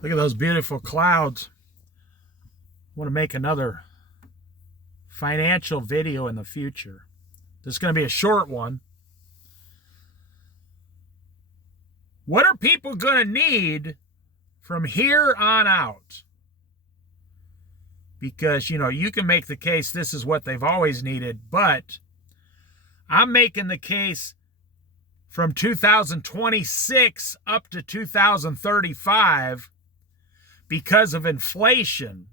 Look at those beautiful clouds. I want to make another financial video in the future. This is going to be a short one. What are people going to need from here on out? Because, you can make the case this is what they've always needed, but I'm making the case from 2026 up to 2035 because of inflation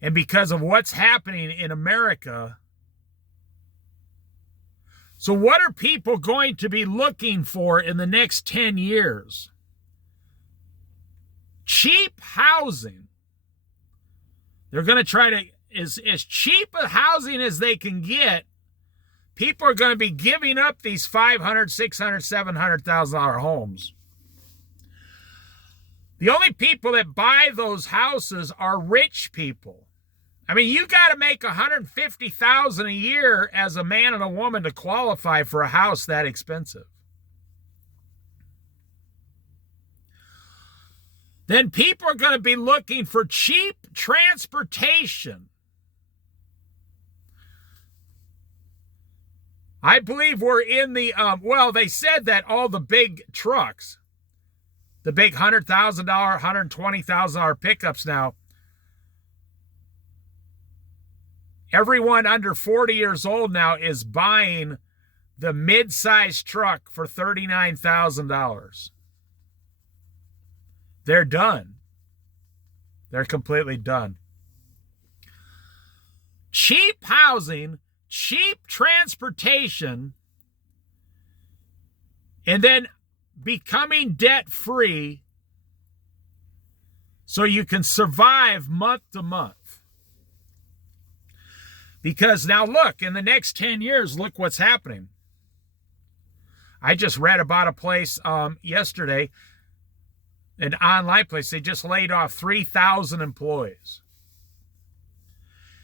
and because of what's happening in America. So what are people going to be looking for in the next 10 years? Cheap housing. They're going to try to, as cheap a housing as they can get. People are going to be giving up these $500,000, $600,000, $700,000 homes. The only people that buy those houses are rich people. I mean, you got to make $150,000 a year as a man and a woman to qualify for a house that expensive. Then people are going to be looking for cheap transportation. I believe we're in the, they said that all the big trucks, the big $100,000, $120,000 pickups now, everyone under 40 years old now is buying the mid-sized truck for $39,000. They're done. They're completely done. Cheap housing, cheap transportation, and then becoming debt-free so you can survive month to month. Because now look, in the next 10 years, look what's happening. I just read about a place yesterday, an online place. They just laid off 3,000 employees.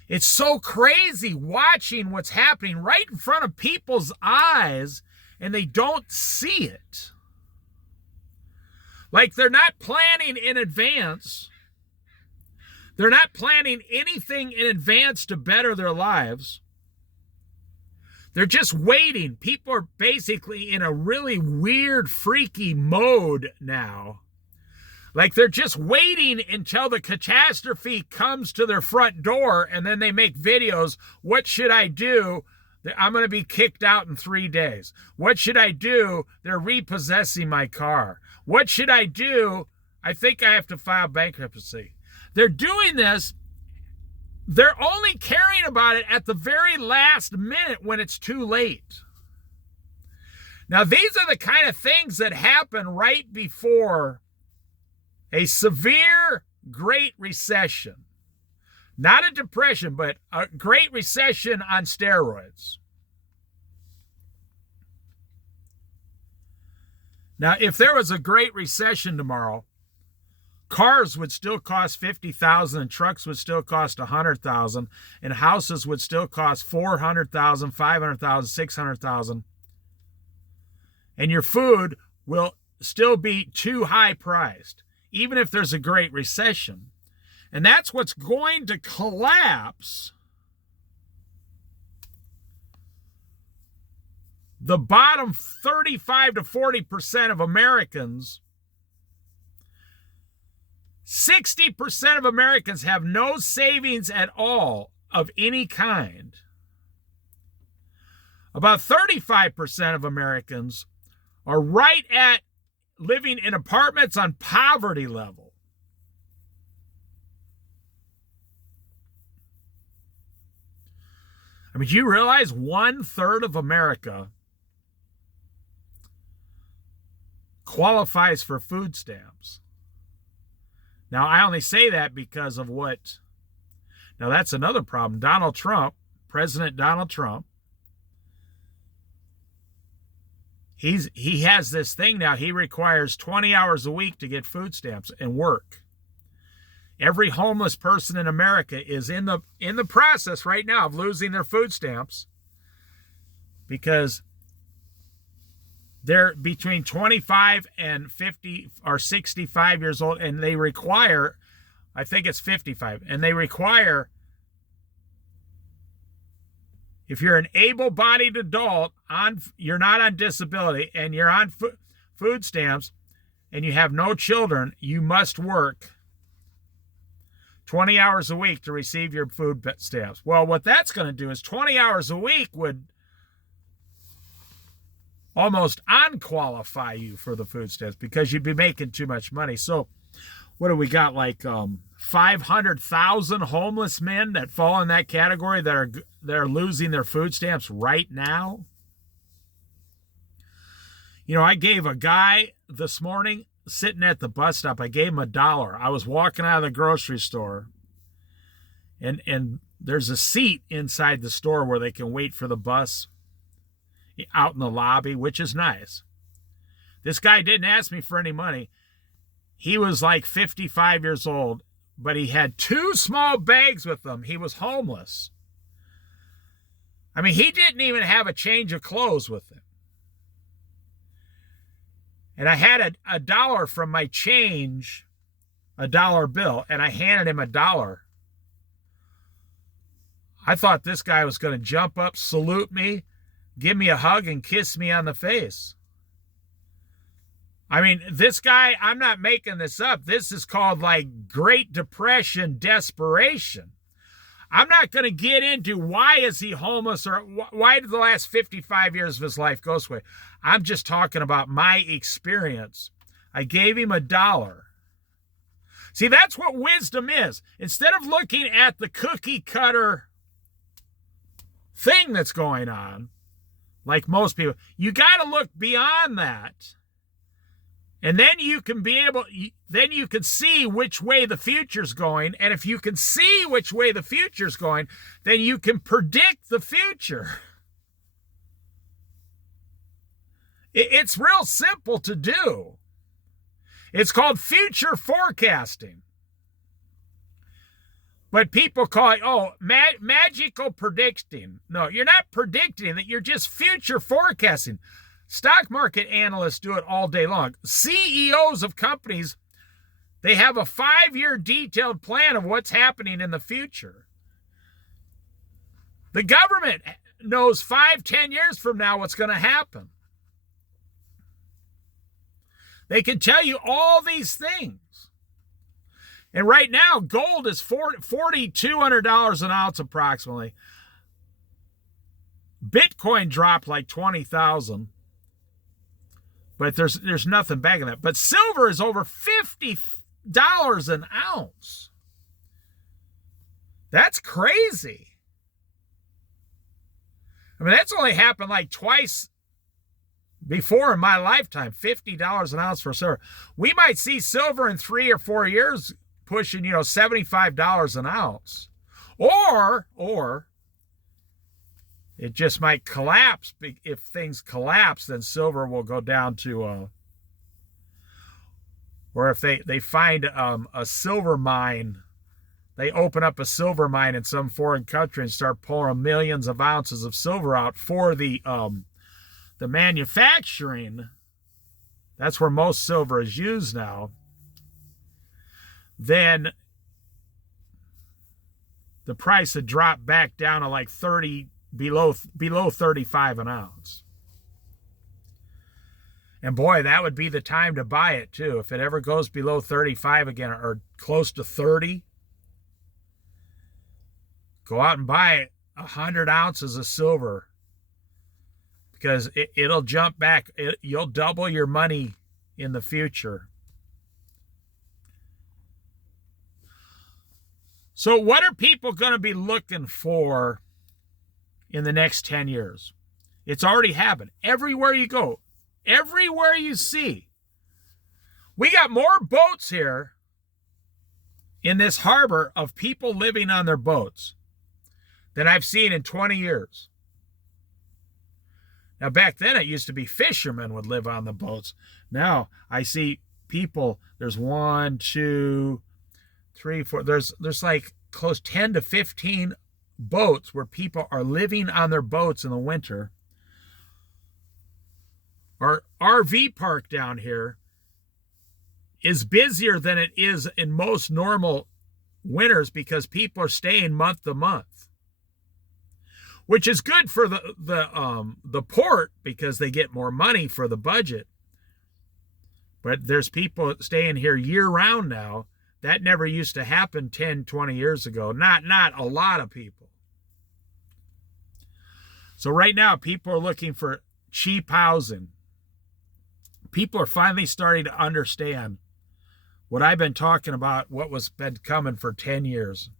It's so crazy watching what's happening right in front of people's eyes, and they don't see it. Like they're not planning in advance. They're not planning anything in advance to better their lives. They're just waiting. People are basically in a really weird, freaky mode now. Like they're just waiting until the catastrophe comes to their front door, and then they make videos. What should I do? I'm going to be kicked out in 3 days. What should I do? They're repossessing my car. What should I do? I think I have to file bankruptcy. They're doing this. They're only caring about it at the very last minute when it's too late. Now, these are the kind of things that happen right before a severe Great Recession. Not a depression, but a Great Recession on steroids. Now, if there was a Great Recession tomorrow, cars would still cost $50,000 and trucks would still cost $100,000 and houses would still cost $400,000, $500,000, $600,000. And your food will still be too high priced, even if there's a Great Recession. And that's what's going to collapse the bottom 35 to 40% of Americans. 60% of Americans have no savings at all of any kind. About 35% of Americans are right at living in apartments on poverty level. I mean, do you realize 1/3 of America qualifies for food stamps? Now, I only say that because of what... Now, that's another problem. Donald Trump, President Donald Trump, he has this thing now. He requires 20 hours a week to get food stamps and work. Every homeless person in America is in the process right now of losing their food stamps because They're between 25 and 50 or 65 years old, and they require, I think it's 55, and they require, if you're an able-bodied adult, you're not on disability, and you're on food stamps, and you have no children, you must work 20 hours a week to receive your food stamps. Well, what that's going to do is 20 hours a week would almost unqualify you for the food stamps because you'd be making too much money. So what do we got, like 500,000 homeless men that fall in that category that are losing their food stamps right now? You know, I gave a guy this morning sitting at the bus stop, I gave him $1. I was walking out of the grocery store, and there's a seat inside the store where they can wait for the bus out in the lobby, which is nice. This guy didn't ask me for any money. He was like 55 years old, but he had 2 small bags with him. He was homeless. I mean, he didn't even have a change of clothes with him. And I had a $1 from my change, $1 bill, and I handed him $1. I thought this guy was going to jump up, salute me, give me a hug, and kiss me on the face. I mean, this guy, I'm not making this up. This is called like Great Depression desperation. I'm not going to get into why is he homeless or why did the last 55 years of his life go this way. I'm just talking about my experience. I gave him $1. See, that's what wisdom is. Instead of looking at the cookie cutter thing that's going on, like most people, you got to look beyond that. And then you can see which way the future's going. And if you can see which way the future's going, then you can predict the future. It's real simple to do. It's called future forecasting. But people call it, magical predicting. No, you're not predicting that, you're just future forecasting. Stock market analysts do it all day long. CEOs of companies, they have a 5-year detailed plan of what's happening in the future. The government knows 5-10 years from now what's going to happen. They can tell you all these things. And right now, gold is $4,200 an ounce approximately. Bitcoin dropped like 20,000. But there's nothing backing that. But silver is over $50 an ounce. That's crazy. I mean, that's only happened like twice before in my lifetime, $50 an ounce for silver. We might see silver in 3 or 4 years pushing, $75 an ounce. Or it just might collapse. If things collapse, then silver will go down to, or if they find a silver mine, they open up a silver mine in some foreign country and start pouring millions of ounces of silver out for the manufacturing. That's where most silver is used now. Then the price would drop back down to like below 35 an ounce. And boy, that would be the time to buy it too. If it ever goes below 35 again or close to 30, go out and buy 100 ounces of silver, because it'll jump back. You'll double your money in the future. So what are people going to be looking for in the next 10 years? It's already happened. Everywhere you go, everywhere you see. We got more boats here in this harbor of people living on their boats than I've seen in 20 years. Now, back then, it used to be fishermen would live on the boats. Now, I see people, there's 1, 2, 3, 4, there's like close 10 to 15 boats where people are living on their boats in the winter, Our RV park down here is busier than it is in most normal winters because people are staying month to month, which is good for the port because they get more money for the budget. But there's people staying here year round now. That never used to happen 10, 20 years ago. Not a lot of people. So right now, people are looking for cheap housing. People are finally starting to understand what I've been talking about, what was been coming for 10 years.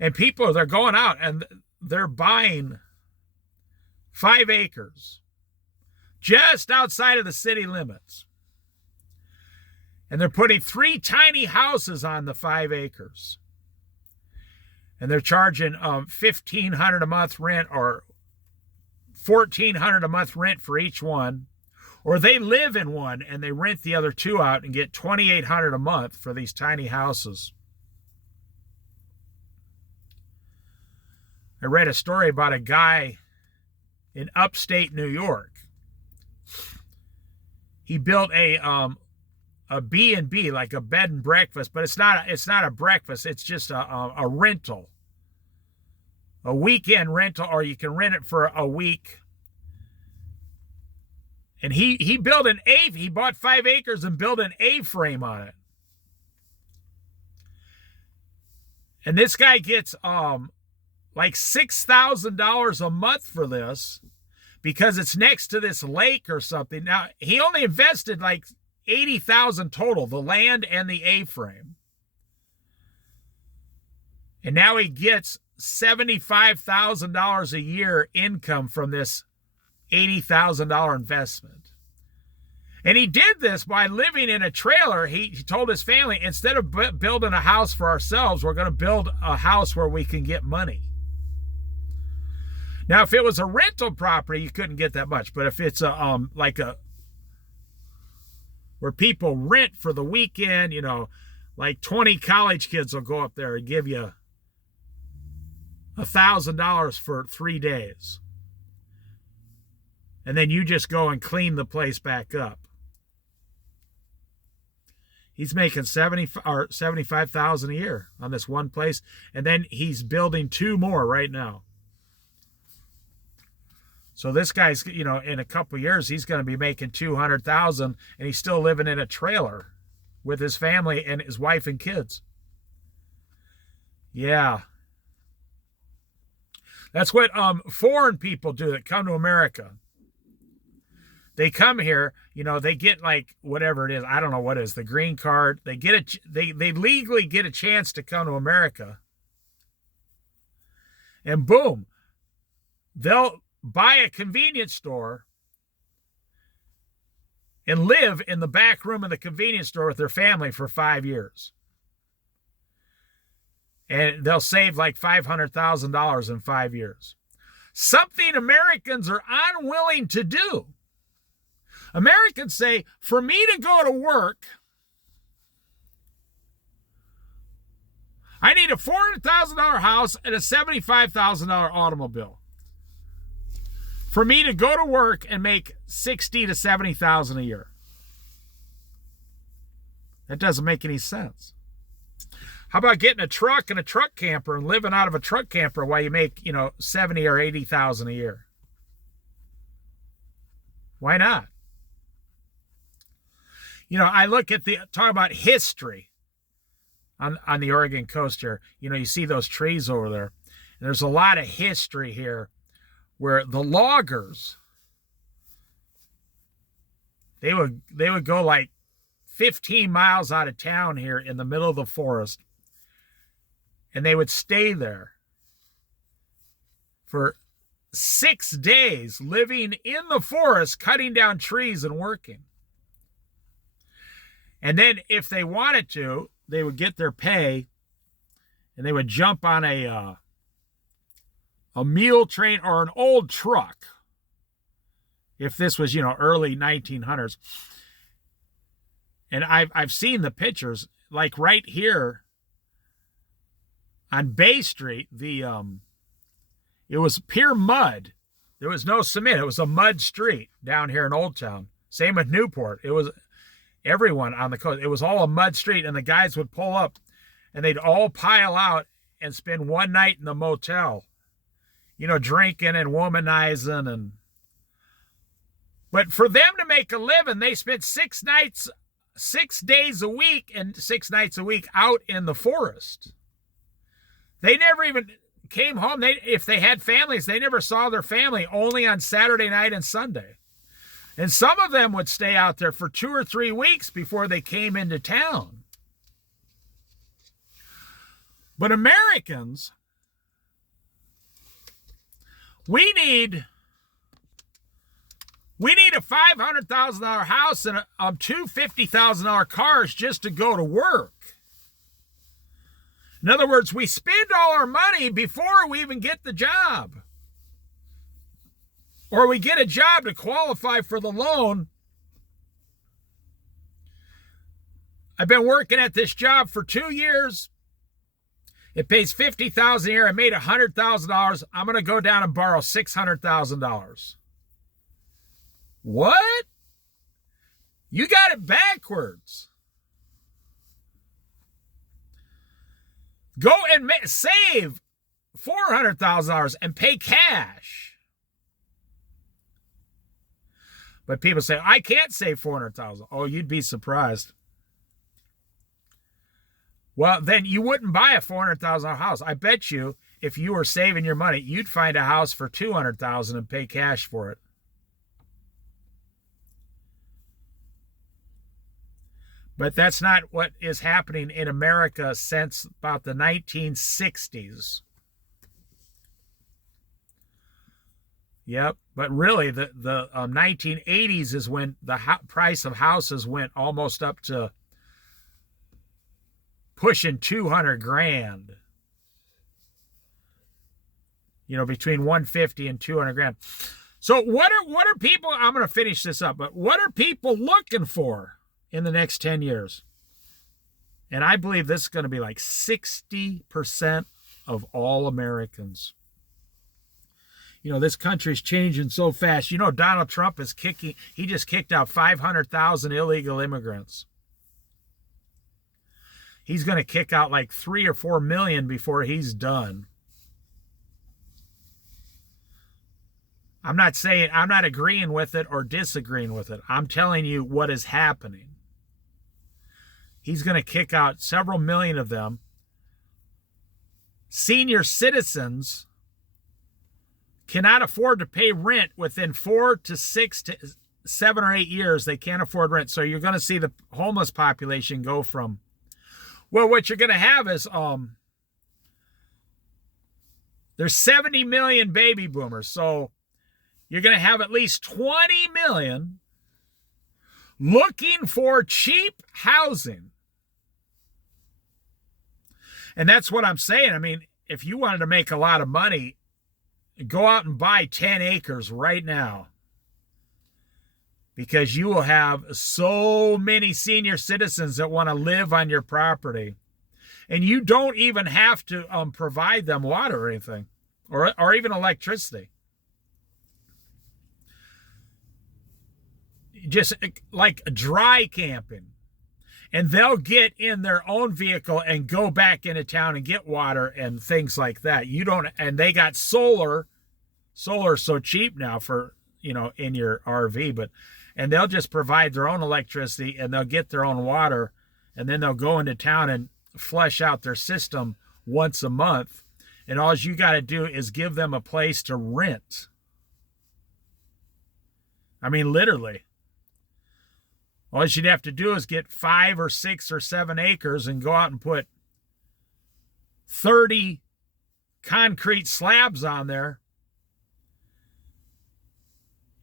And people, they're going out and they're buying 5 acres just outside of the city limits. And they're putting 3 tiny houses on the 5 acres. And they're charging $1,500 a month rent or $1,400 a month rent for each one. Or they live in one and they rent the other 2 out and get $2,800 a month for these tiny houses. I read a story about a guy in upstate New York. He built a B&B, like a bed and breakfast, but it's not a breakfast. It's just a rental, a weekend rental, or you can rent it for a week. And he built he bought 5 acres and built an A-frame on it. And this guy gets like $6,000 a month for this because it's next to this lake or something. Now, he only invested like $80,000 total, the land and the A-frame. And now he gets $75,000 a year income from this $80,000 investment. And he did this by living in a trailer. He told his family, instead of building a house for ourselves, we're going to build a house where we can get money. Now, if it was a rental property, you couldn't get that much. But if it's where people rent for the weekend, like 20 college kids will go up there and give you $1,000 for 3 days. And then you just go and clean the place back up. He's making $75,000 a year on this one place, and then he's building 2 more right now. So this guy's, in a couple of years, he's going to be making $200,000, and he's still living in a trailer with his family and his wife and kids. Yeah. That's what foreign people do that come to America. They come here, they get like whatever it is. I don't know what it is, the green card. They legally get a chance to come to America. And boom, they'll buy a convenience store and live in the back room of the convenience store with their family for 5 years. And they'll save like $500,000 in 5 years. Something Americans are unwilling to do. Americans say, for me to go to work, I need a $400,000 house and a $75,000 automobile. For me to go to work and make $60,000 to $70,000 a year. That doesn't make any sense. How about getting a truck and a truck camper and living out of a truck camper while you make, $70,000 or $80,000 a year? Why not? I look at talk about history on the Oregon coast here. You see those trees over there. And there's a lot of history here where the loggers, they would go like 15 miles out of town here in the middle of the forest, and they would stay there for 6 days, living in the forest, cutting down trees and working. And then if they wanted to, they would get their pay and they would jump on a mule train or an old truck. If this was, early 1900s. And I've seen the pictures, like right here on Bay Street, it was pure mud. There was no cement. It was a mud street down here in Old Town. Same with Newport. It was everyone on the coast. It was all a mud street, and the guys would pull up, and they'd all pile out and spend one night in the motel, drinking and womanizing. But for them to make a living, they spent 6 days a week and 6 nights a week out in the forest. They never even came home. If they had families, they never saw their family, only on Saturday night and Sunday. And some of them would stay out there for 2 or 3 weeks before they came into town. But Americans, we need a $500,000 house and two $50,000 cars just to go to work. In other words, we spend all our money before we even get the job. Or we get a job to qualify for the loan. I've been working at this job for 2 years. It pays $50,000 a year. I made $100,000. I'm going to go down and borrow $600,000. What? You got it backwards. Go and save $400,000 and pay cash. But people say, I can't save $400,000. Oh, you'd be surprised. Well, then you wouldn't buy a $400,000 house. I bet you, if you were saving your money, you'd find a house for $200,000 and pay cash for it. But that's not what is happening in America since about the 1960s. Yep, but really the 1980s is when the price of houses went almost up to pushing 200 grand. Between 150 and 200 grand. So what are people, I'm going to finish this up, but what are people looking for in the next 10 years? And I believe this is going to be like 60% of all Americans. This country's changing so fast. Donald Trump he just kicked out 500,000 illegal immigrants. He's going to kick out like 3 or 4 million before he's done. I'm not agreeing with it or disagreeing with it. I'm telling you what is happening. He's going to kick out several million of them. Senior citizens cannot afford to pay rent within 4 to 6 to 7 or 8 years. They can't afford rent. So you're going to see the homeless population go from, well, what you're going to have is there's 70 million baby boomers. So you're going to have at least 20 million looking for cheap housing. And that's what I'm saying. I mean, if you wanted to make a lot of money, go out and buy 10 acres right now. Because you will have so many senior citizens that want to live on your property. And you don't even have to provide them water or anything. Or even electricity. Just like dry camping. And they'll get in their own vehicle and go back into town and get water and things like that. And they got solar. Solar's so cheap now for, in your RV, and they'll just provide their own electricity and they'll get their own water, and then they'll go into town and flush out their system once a month. And all you got to do is give them a place to rent. I mean, literally. All you'd have to do is get 5 or 6 or 7 acres and go out and put 30 concrete slabs on there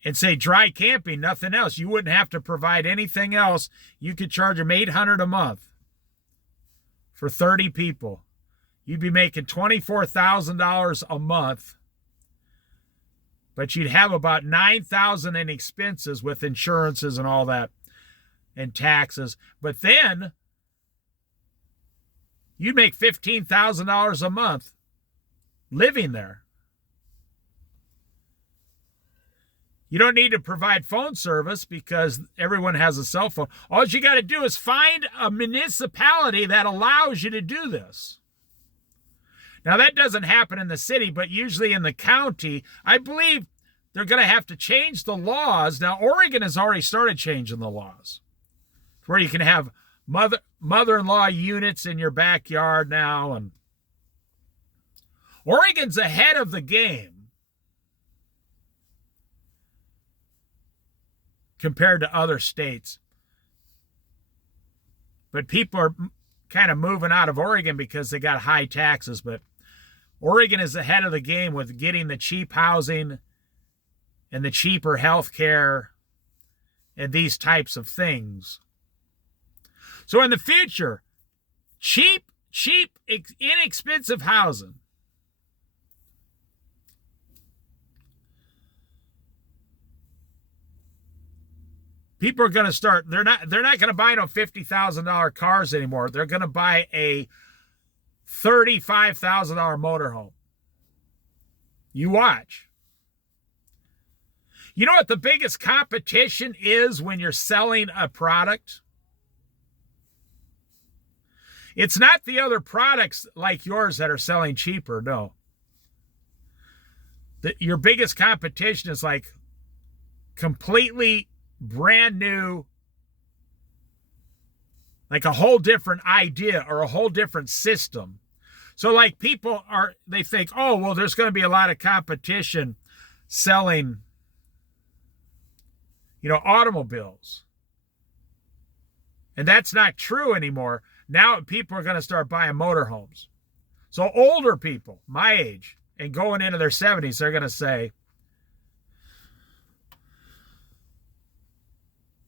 and say dry camping, nothing else. You wouldn't have to provide anything else. You could charge them $800 a month for 30 people. You'd be making $24,000 a month, but you'd have about $9,000 in expenses with insurances and all that. And taxes, but then you'd make $15,000 a month living there. You don't need to provide phone service because everyone has a cell phone. All you got to do is find a municipality that allows you to do this. Now, that doesn't happen in the city, but usually in the county, I believe they're going to have to change the laws. Now, Oregon has already started changing the laws where you can have mother-in-law units in your backyard now. And Oregon's ahead of the game compared to other states. But people are kind of moving out of Oregon because they got high taxes. But Oregon is ahead of the game with getting the cheap housing and the cheaper health care and these types of things. So in the future, cheap, inexpensive housing. People are going to start, they're not going to buy no $50,000 cars anymore. They're going to buy a $35,000 motorhome. You watch. You know what the biggest competition is when you're selling a product? It's not the other products like yours that are selling cheaper, no. Your biggest competition is like completely brand new, like a whole different idea or a whole different system. So like people they think, oh, well, there's going to be a lot of competition selling, automobiles. And that's not true anymore. Now people are going to start buying motorhomes. So older people, my age, and going into their 70s, they're going to say,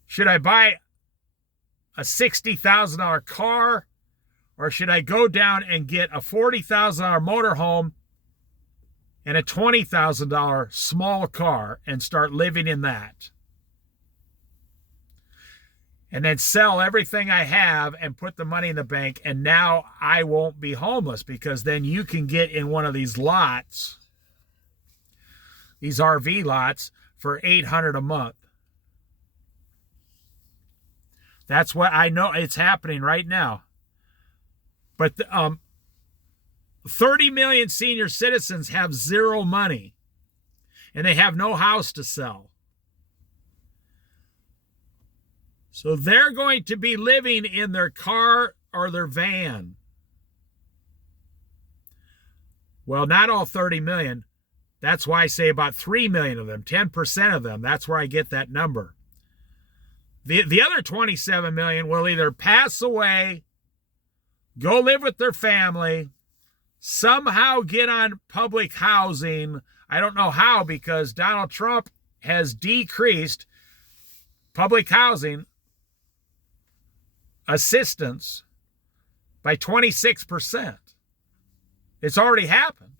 should I buy a $60,000 car, or should I go down and get a $40,000 motorhome and a $20,000 small car and start living in that? And then sell everything I have and put the money in the bank, and now I won't be homeless, because then you can get in one of these lots, these RV lots, for $800 a month. That's what I know. It's happening right now. But 30 million senior citizens have zero money, and they have no house to sell. So they're going to be living in their car or their van. Well, not all 30 million. That's why I say about 3 million of them, 10% of them. That's where I get that number. The other 27 million will either pass away, go live with their family, somehow get on public housing. I don't know how, because Donald Trump has decreased public housing assistance by 26%. It's already happened.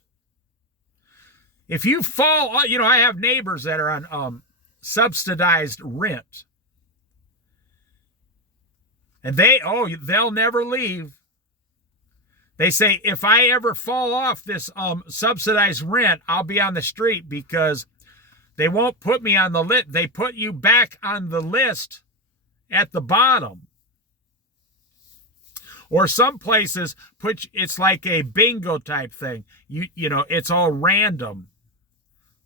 If you fall, I have neighbors that are on subsidized rent. And they'll never leave. They say, if I ever fall off this subsidized rent, I'll be on the street, because they won't put me on the list. They put you back on the list at the bottom. Or some places it's like a bingo type thing. It's all random.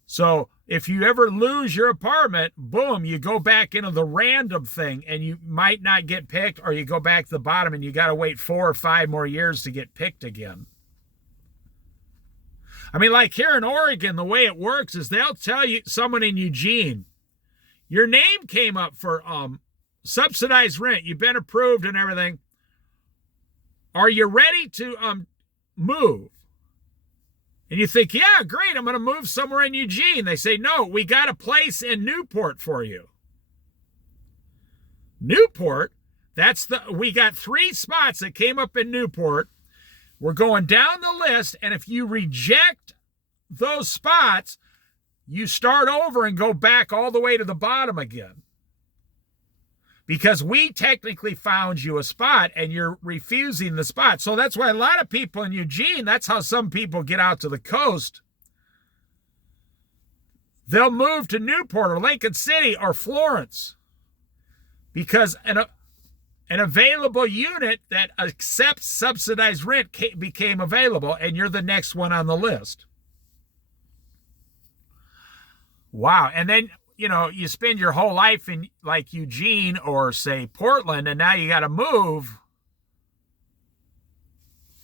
So if you ever lose your apartment, boom, you go back into the random thing, and you might not get picked, or you go back to the bottom and you got to wait 4 or 5 more years to get picked again. I mean, like here in Oregon, the way it works is they'll tell you, someone in Eugene, your name came up for subsidized rent. You've been approved and everything. Are you ready to move? And you think, yeah, great, I'm going to move somewhere in Eugene. They say, no, we got a place in Newport for you. Newport, we got 3 spots that came up in Newport. We're going down the list, and if you reject those spots, you start over and go back all the way to the bottom again. Because we technically found you a spot and you're refusing the spot. So that's why a lot of people in Eugene, that's how some people get out to the coast. They'll move to Newport or Lincoln City or Florence because an available unit that accepts subsidized rent became available, and you're the next one on the list. Wow. And then, you spend your whole life in like Eugene or say Portland, and now you got to move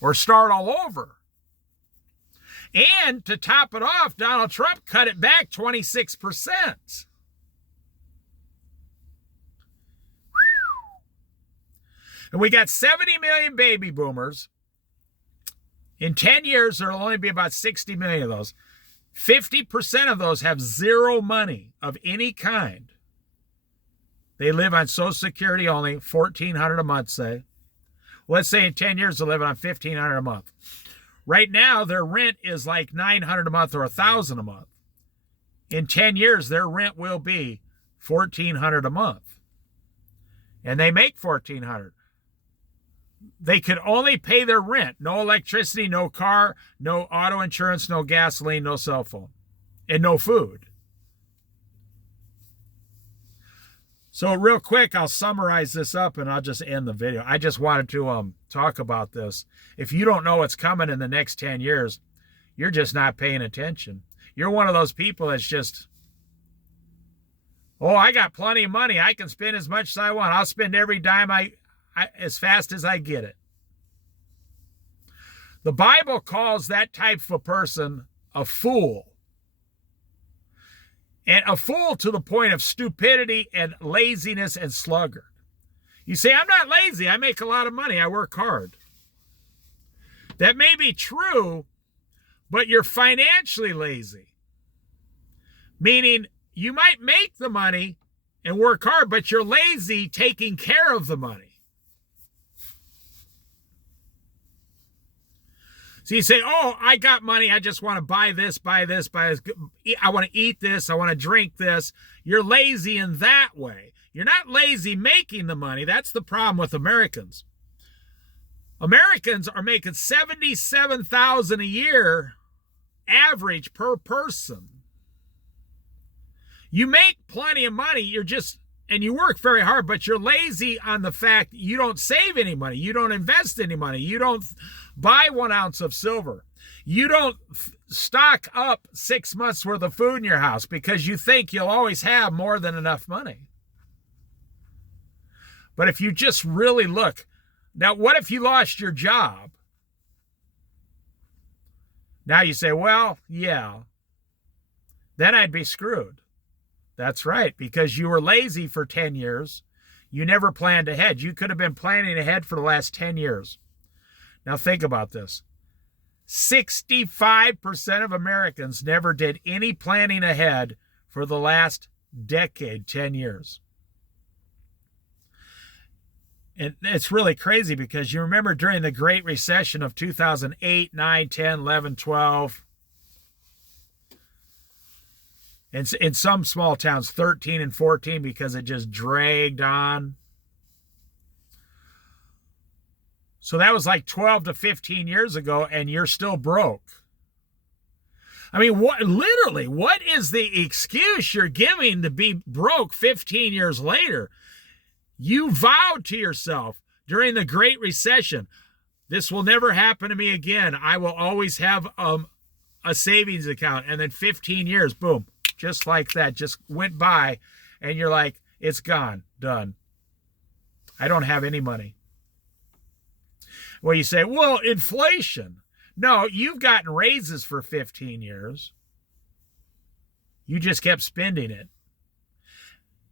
or start all over. And to top it off, Donald Trump cut it back 26%. And we got 70 million baby boomers. In 10 years, there will only be about 60 million of those. 50% of those have zero money of any kind. They live on Social Security only, $1,400 a month, say. Let's say in 10 years, they'll live on $1,500 a month. Right now, their rent is like $900 a month or $1,000 a month. In 10 years, their rent will be $1,400 a month. And they make $1,400. They could only pay their rent. No electricity, no car, no auto insurance, no gasoline, no cell phone, and no food. So real quick, I'll summarize this up and I'll just end the video. I just wanted to talk about this. If you don't know what's coming in the next 10 years, you're just not paying attention. You're one of those people that's just, oh, I got plenty of money. I can spend as much as I want. I'll spend every dime as fast as I get it. The Bible calls that type of a person a fool. And a fool to the point of stupidity and laziness and sluggard. You say, I'm not lazy. I make a lot of money. I work hard. That may be true, but you're financially lazy. Meaning you might make the money and work hard, but you're lazy taking care of the money. So you say, oh, I got money. I just want to buy this, buy this, buy this. I want to eat this. I want to drink this. You're lazy in that way. You're not lazy making the money. That's the problem with Americans. Americans are making $77,000 a year average per person. You make plenty of money. And you work very hard, but you're lazy on the fact you don't save any money. You don't invest any money. You don't buy 1 ounce of silver. You don't stock up 6 months worth of food in your house because you think you'll always have more than enough money. But if you just really look, now what if you lost your job? Now you say, well, yeah, then I'd be screwed. That's right, because you were lazy for 10 years. You never planned ahead. You could have been planning ahead for the last 10 years. Now think about this. 65% of Americans never did any planning ahead for the last decade, 10 years. And it's really crazy because you remember during the Great Recession of 2008, 9, 10, 11, 12, and in some small towns, 13 and 14, because it just dragged on. So that was like 12 to 15 years ago, and you're still broke. I mean, what is the excuse you're giving to be broke 15 years later? You vowed to yourself during the Great Recession, this will never happen to me again. I will always have a savings account. And then 15 years, boom, just like that, just went by, and you're like, it's gone, done. I don't have any money. Well, you say, well, inflation. No, you've gotten raises for 15 years. You just kept spending it.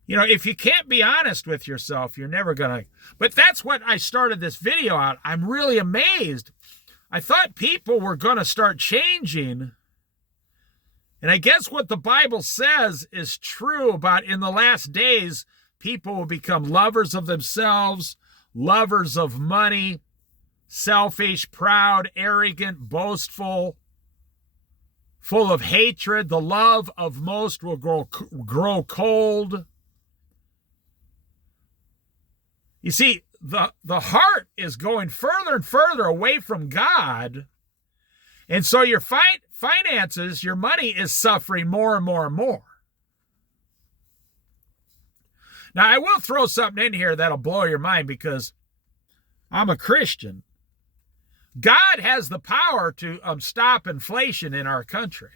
You know, if you can't be honest with yourself, you're never going to. But that's what I started this video out. I'm really amazed. I thought people were going to start changing. And I guess what the Bible says is true about in the last days, people will become lovers of themselves, lovers of money, selfish, proud, arrogant, boastful, full of hatred. The love of most will grow cold. You see, the heart is going further and further away from God. And so you're finances, your money is suffering more and more and more. Now, I will throw something in here that'll blow your mind because I'm a Christian. God has the power to stop inflation in our country.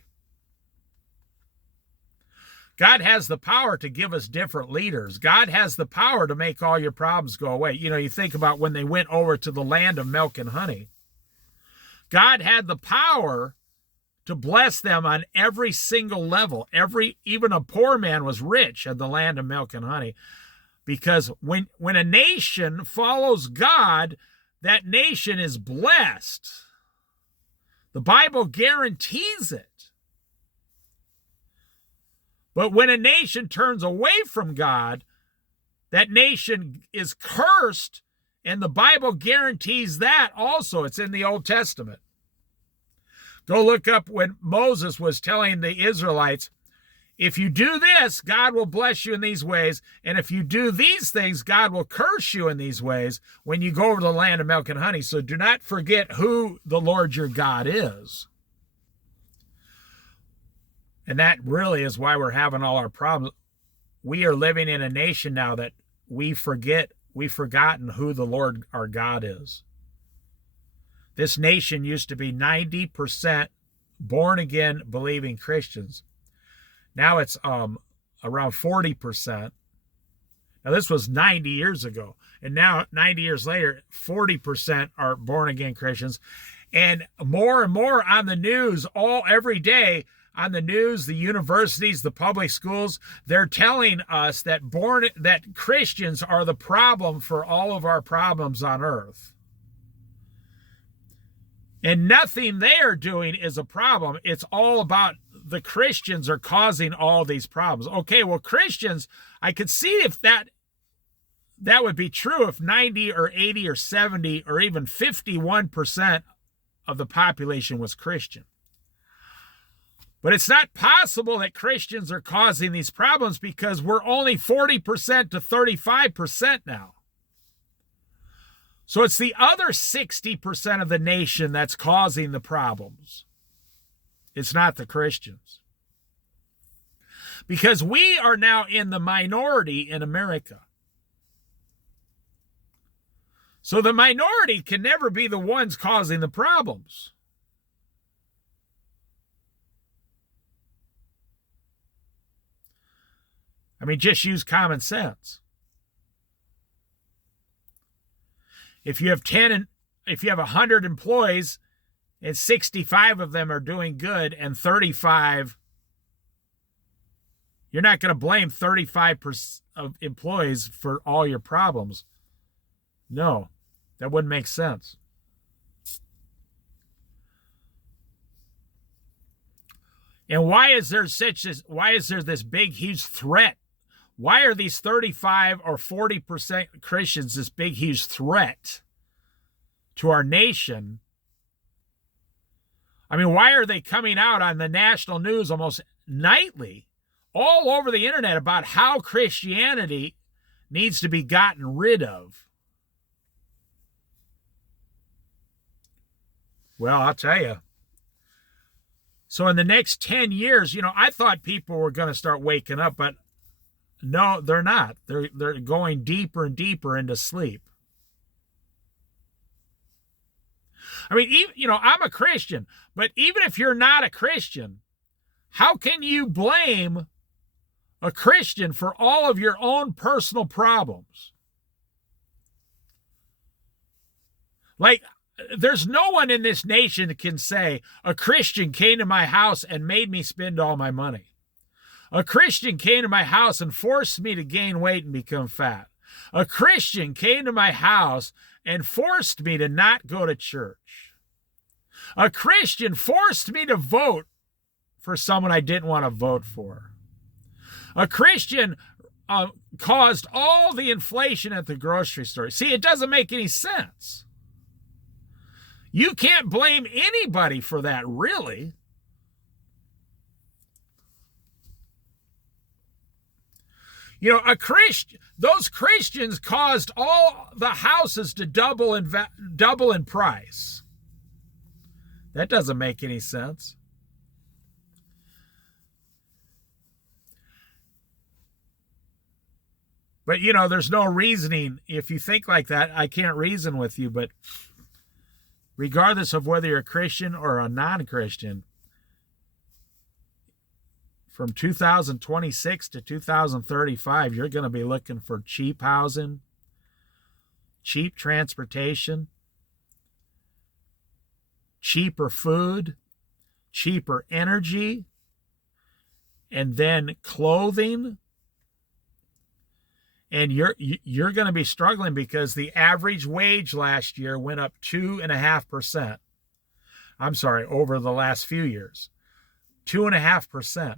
God has the power to give us different leaders. God has the power to make all your problems go away. You know, you think about when they went over to the land of milk and honey. God had the power to bless them on every single level. Even a poor man was rich in the land of milk and honey. Because when a nation follows God, that nation is blessed. The Bible guarantees it. But when a nation turns away from God, that nation is cursed, and the Bible guarantees that also. It's in the Old Testament. Go look up when Moses was telling the Israelites, if you do this, God will bless you in these ways, and if you do these things, God will curse you in these ways when you go over the land of milk and honey. So do not forget who the Lord your God is. And that really is why we're having all our problems. We are living in a nation now that we've forgotten who the Lord our God is. This nation used to be 90% born again believing Christians. Now it's around 40%. Now this was 90 years ago. And now 90 years later, 40% are born again Christians. And more on the news every day, on the news, the universities, the public schools, they're telling us that Christians are the problem for all of our problems on earth. And nothing they're doing is a problem. It's all about the Christians are causing all these problems. Okay, well, Christians, I could see if that would be true if 90 or 80 or 70 or even 51% of the population was Christian. But it's not possible that Christians are causing these problems because we're only 40% to 35% now. So it's the other 60% of the nation that's causing the problems. It's not the Christians. Because we are now in the minority in America. So the minority can never be the ones causing the problems. I mean, just use common sense. If you have 100 employees and 65 of them are doing good and 35, you're not going to blame 35% of employees for all your problems. No, that wouldn't make sense. And why is there this big, huge threat? Why are these 35 or 40% Christians this big, huge threat to our nation? I mean, why are they coming out on the national news almost nightly, all over the internet, about how Christianity needs to be gotten rid of? Well, I'll tell you. So in the next 10 years, I thought people were going to start waking up, but no, they're not. They're going deeper and deeper into sleep. I mean, I'm a Christian, but even if you're not a Christian, how can you blame a Christian for all of your own personal problems? Like, there's no one in this nation that can say, a Christian came to my house and made me spend all my money. A Christian came to my house and forced me to gain weight and become fat. A Christian came to my house and forced me to not go to church. A Christian forced me to vote for someone I didn't want to vote for. A Christian caused all the inflation at the grocery store. See, it doesn't make any sense. You can't blame anybody for that, really. Those Christians caused all the houses to double in price. That doesn't make any sense. But, there's no reasoning. If you think like that, I can't reason with you. But regardless of whether you're a Christian or a non-Christian, from 2026 to 2035, you're going to be looking for cheap housing, cheap transportation, cheaper food, cheaper energy, and then clothing. And you're going to be struggling because the average wage last year went up 2.5%. I'm sorry, over the last few years, 2.5%.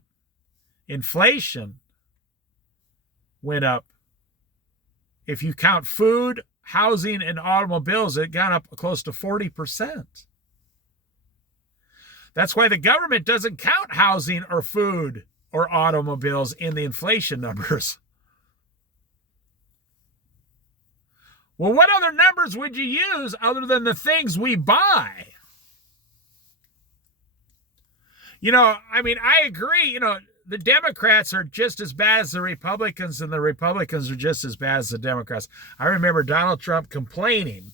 Inflation went up. If you count food, housing, and automobiles, it got up close to 40%. That's why the government doesn't count housing or food or automobiles in the inflation numbers. Well, what other numbers would you use other than the things we buy? I agree, the Democrats are just as bad as the Republicans, and the Republicans are just as bad as the Democrats. I remember Donald Trump complaining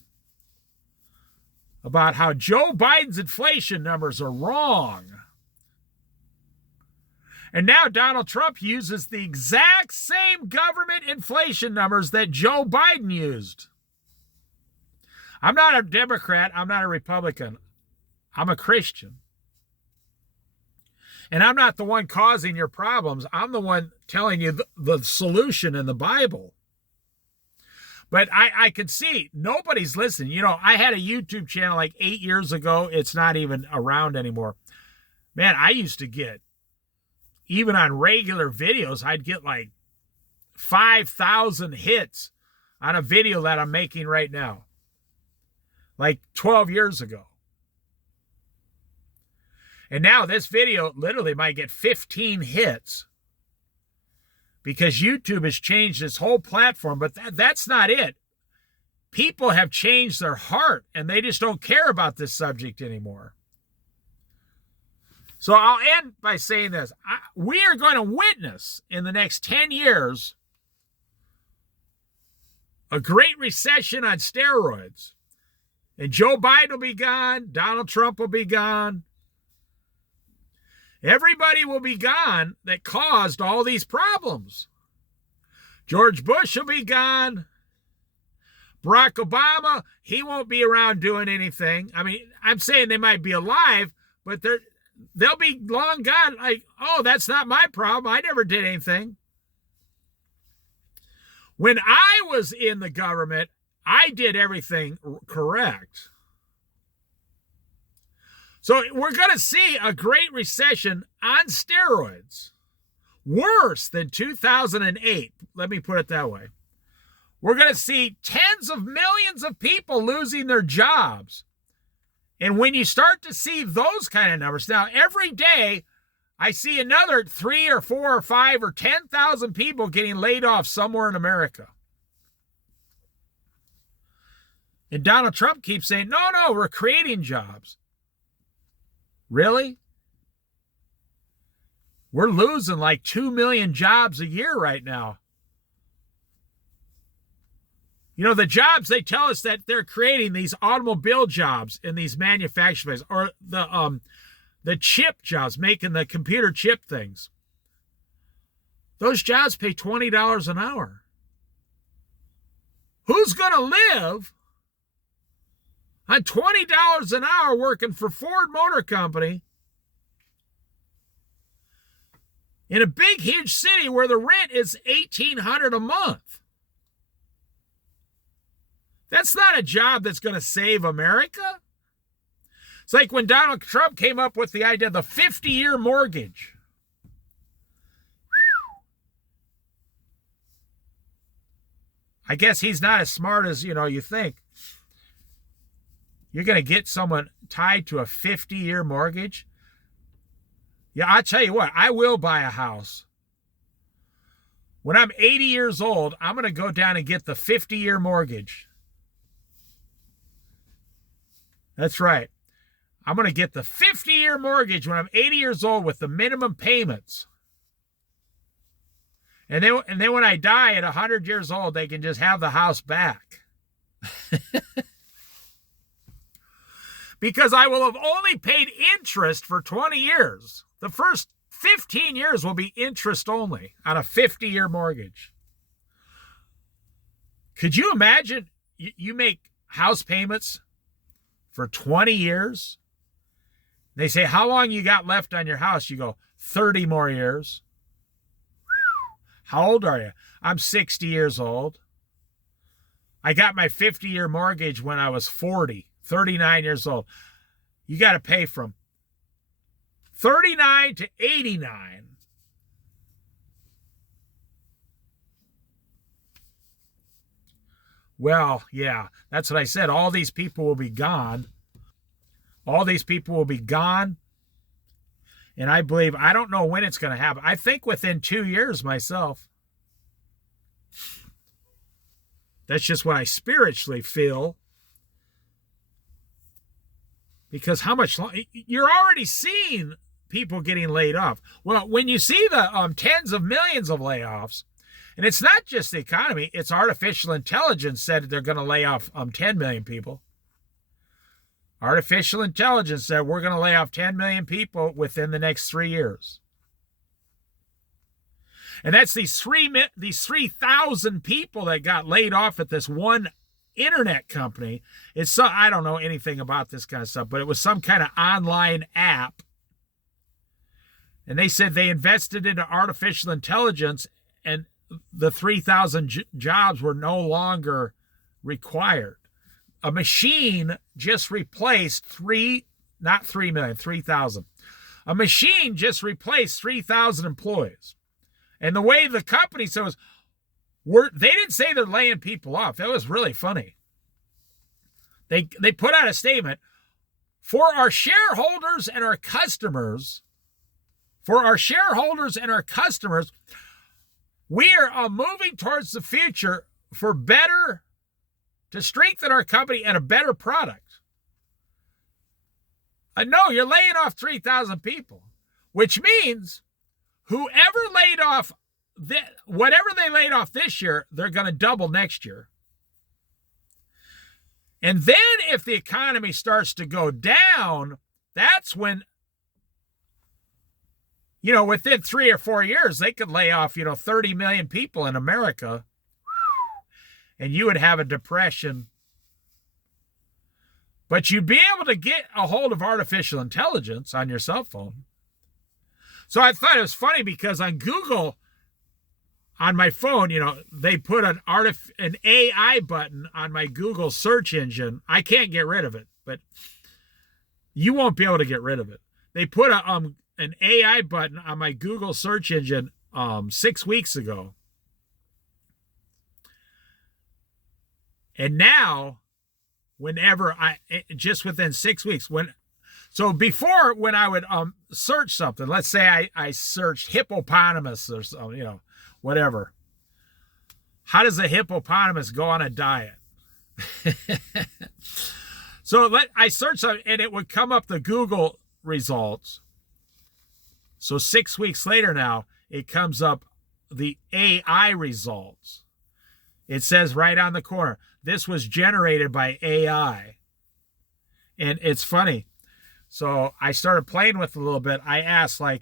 about how Joe Biden's inflation numbers are wrong. And now Donald Trump uses the exact same government inflation numbers that Joe Biden used. I'm not a Democrat. I'm not a Republican. I'm a Christian. And I'm not the one causing your problems. I'm the one telling you the solution in the Bible. But I can see nobody's listening. I had a YouTube channel like 8 years ago. It's not even around anymore. Man, I used to get, even on regular videos, I'd get like 5,000 hits on a video that I'm making right now. Like 12 years ago. And now this video literally might get 15 hits because YouTube has changed its whole platform, but that's not it. People have changed their heart and they just don't care about this subject anymore. So I'll end by saying this. We are going to witness in the next 10 years a great recession on steroids. And Joe Biden will be gone. Donald Trump will be gone. Everybody will be gone that caused all these problems. George Bush will be gone. Barack Obama, he won't be around doing anything. I'm saying they might be alive, but they'll be long gone. Like, oh, that's not my problem. I never did anything. When I was in the government, I did everything correct. So we're going to see a great recession on steroids. Worse than 2008. Let me put it that way. We're going to see tens of millions of people losing their jobs. And when you start to see those kind of numbers, now every day I see another 3 or 4 or 5 or 10,000 people getting laid off somewhere in America. And Donald Trump keeps saying, no, we're creating jobs. Really? We're losing like 2 million jobs a year right now. The jobs they tell us that they're creating, these automobile jobs in these manufacturing places, or the chip jobs, making the computer chip things. Those jobs pay $20 an hour. Who's going to live on $20 an hour working for Ford Motor Company in a big, huge city where the rent is $1,800 a month? That's not a job that's going to save America. It's like when Donald Trump came up with the idea of the 50-year mortgage. I guess he's not as smart as, you think. You're going to get someone tied to a 50-year mortgage? Yeah, I'll tell you what, I will buy a house. When I'm 80 years old, I'm going to go down and get the 50-year mortgage. That's right. I'm going to get the 50-year mortgage when I'm 80 years old with the minimum payments. And then when I die at 100 years old, they can just have the house back. Because I will have only paid interest for 20 years. The first 15 years will be interest only on a 50-year mortgage. Could you imagine you make house payments for 20 years? They say, how long you got left on your house? You go, 30 more years. How old are you? I'm 60 years old. I got my 50-year mortgage when I was 40, 39 years old. You got to pay from 39 to 89. Well, yeah, that's what I said. All these people will be gone. All these people will be gone. And I believe, I don't know when it's going to happen. I think within 2 years myself. That's just what I spiritually feel. Because how much you're already seeing people getting laid off. Well, when you see the tens of millions of layoffs, and it's not just the economy, it's artificial intelligence said they're going to lay off 10 million people. Artificial intelligence said we're going to lay off 10 million people within the next 3 years. And that's these 3,000 people that got laid off at this one internet company. I don't know anything about this kind of stuff, but it was some kind of online app. And they said they invested into artificial intelligence and the 3,000 jobs were no longer required. A machine just replaced 3,000. A machine just replaced 3,000 employees. And the way the company said was, they didn't say they're laying people off. That was really funny. They put out a statement, for our shareholders and our customers, we are moving towards the future to strengthen our company and a better product. No, you're laying off 3,000 people, which means whoever laid off, whatever they laid off this year, they're going to double next year. And then if the economy starts to go down, that's when, within 3 or 4 years, they could lay off, 30 million people in America, and you would have a depression. But you'd be able to get a hold of artificial intelligence on your cell phone. So I thought it was funny because on Google, on my phone, they put an AI button on my Google search engine. I can't get rid of it, but you won't be able to get rid of it. They put an AI button on my Google search engine 6 weeks ago. And now, just within 6 weeks, so before when I would search something, let's say I searched hippopotamus or something, whatever. How does a hippopotamus go on a diet? So I searched something and it would come up the Google results. So 6 weeks later now, it comes up the AI results. It says right on the corner, this was generated by AI. And it's funny. So I started playing with it a little bit. I asked I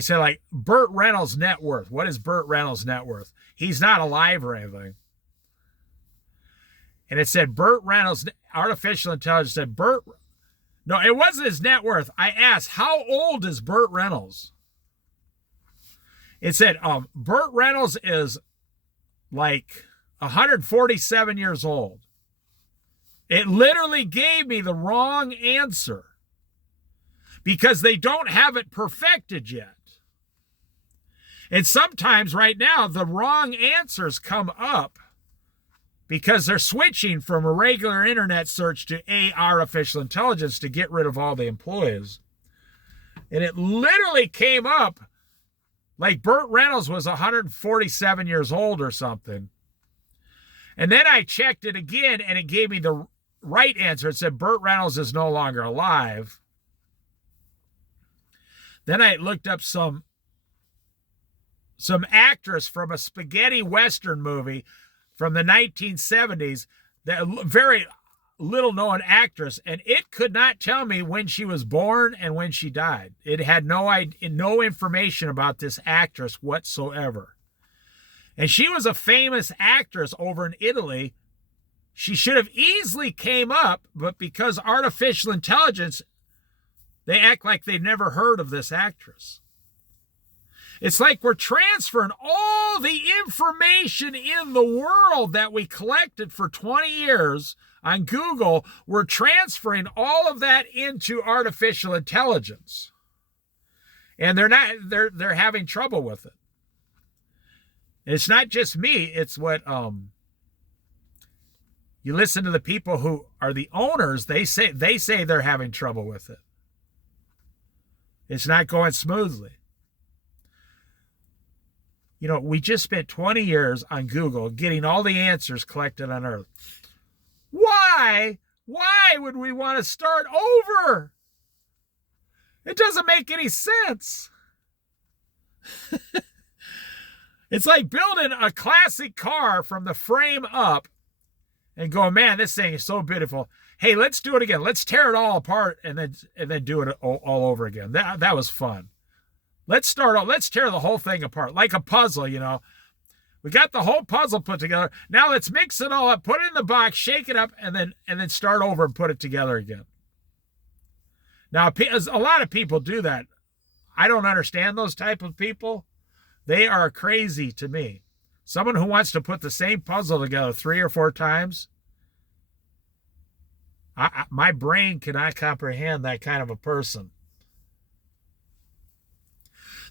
said Burt Reynolds' net worth. What is Burt Reynolds' net worth? He's not alive or anything. And it said Burt Reynolds, artificial intelligence said no, it wasn't his net worth. I asked, how old is Burt Reynolds? It said, Burt Reynolds is 147 years old. It literally gave me the wrong answer because they don't have it perfected yet. And sometimes right now, the wrong answers come up because they're switching from a regular internet search to artificial intelligence to get rid of all the employees. And it literally came up like Burt Reynolds was 147 years old or something. And then I checked it again and it gave me the right answer. It said Burt Reynolds is no longer alive. Then I looked up some some actress from a spaghetti western movie from the 1970s, that very little known actress, and it could not tell me when she was born and when she died. It had no information about this actress whatsoever. And she was a famous actress over in Italy. She should have easily came up, but because artificial intelligence, they act like they've never heard of this actress. It's like we're transferring all the information in the world that we collected for 20 years on Google. We're transferring all of that into artificial intelligence. And they're having trouble with it. It's not just me, it's what you listen to the people who are the owners, they say they're having trouble with it. It's not going smoothly. You know, we just spent 20 years on Google getting all the answers collected on Earth. Why? Why would we want to start over? It doesn't make any sense. It's like building a classic car from the frame up and going, man, this thing is so beautiful. Hey, let's do it again. Let's tear it all apart and then do it all over again. That was fun. Let's tear the whole thing apart like a puzzle, you know. We got the whole puzzle put together. Now let's mix it all up, put it in the box, shake it up, and then start over and put it together again. Now, a lot of people do that. I don't understand those type of people. They are crazy to me. Someone who wants to put the same puzzle together 3 or 4 times, my brain cannot comprehend that kind of a person.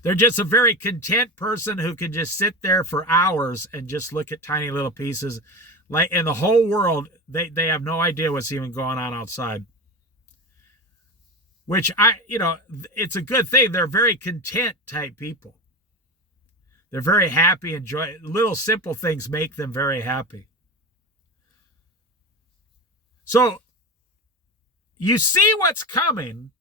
They're just a very content person who can just sit there for hours and just look at tiny little pieces. Like in the whole world, they have no idea what's even going on outside. Which it's a good thing. They're very content type people. They're very happy, enjoy little simple things make them very happy. So you see what's coming,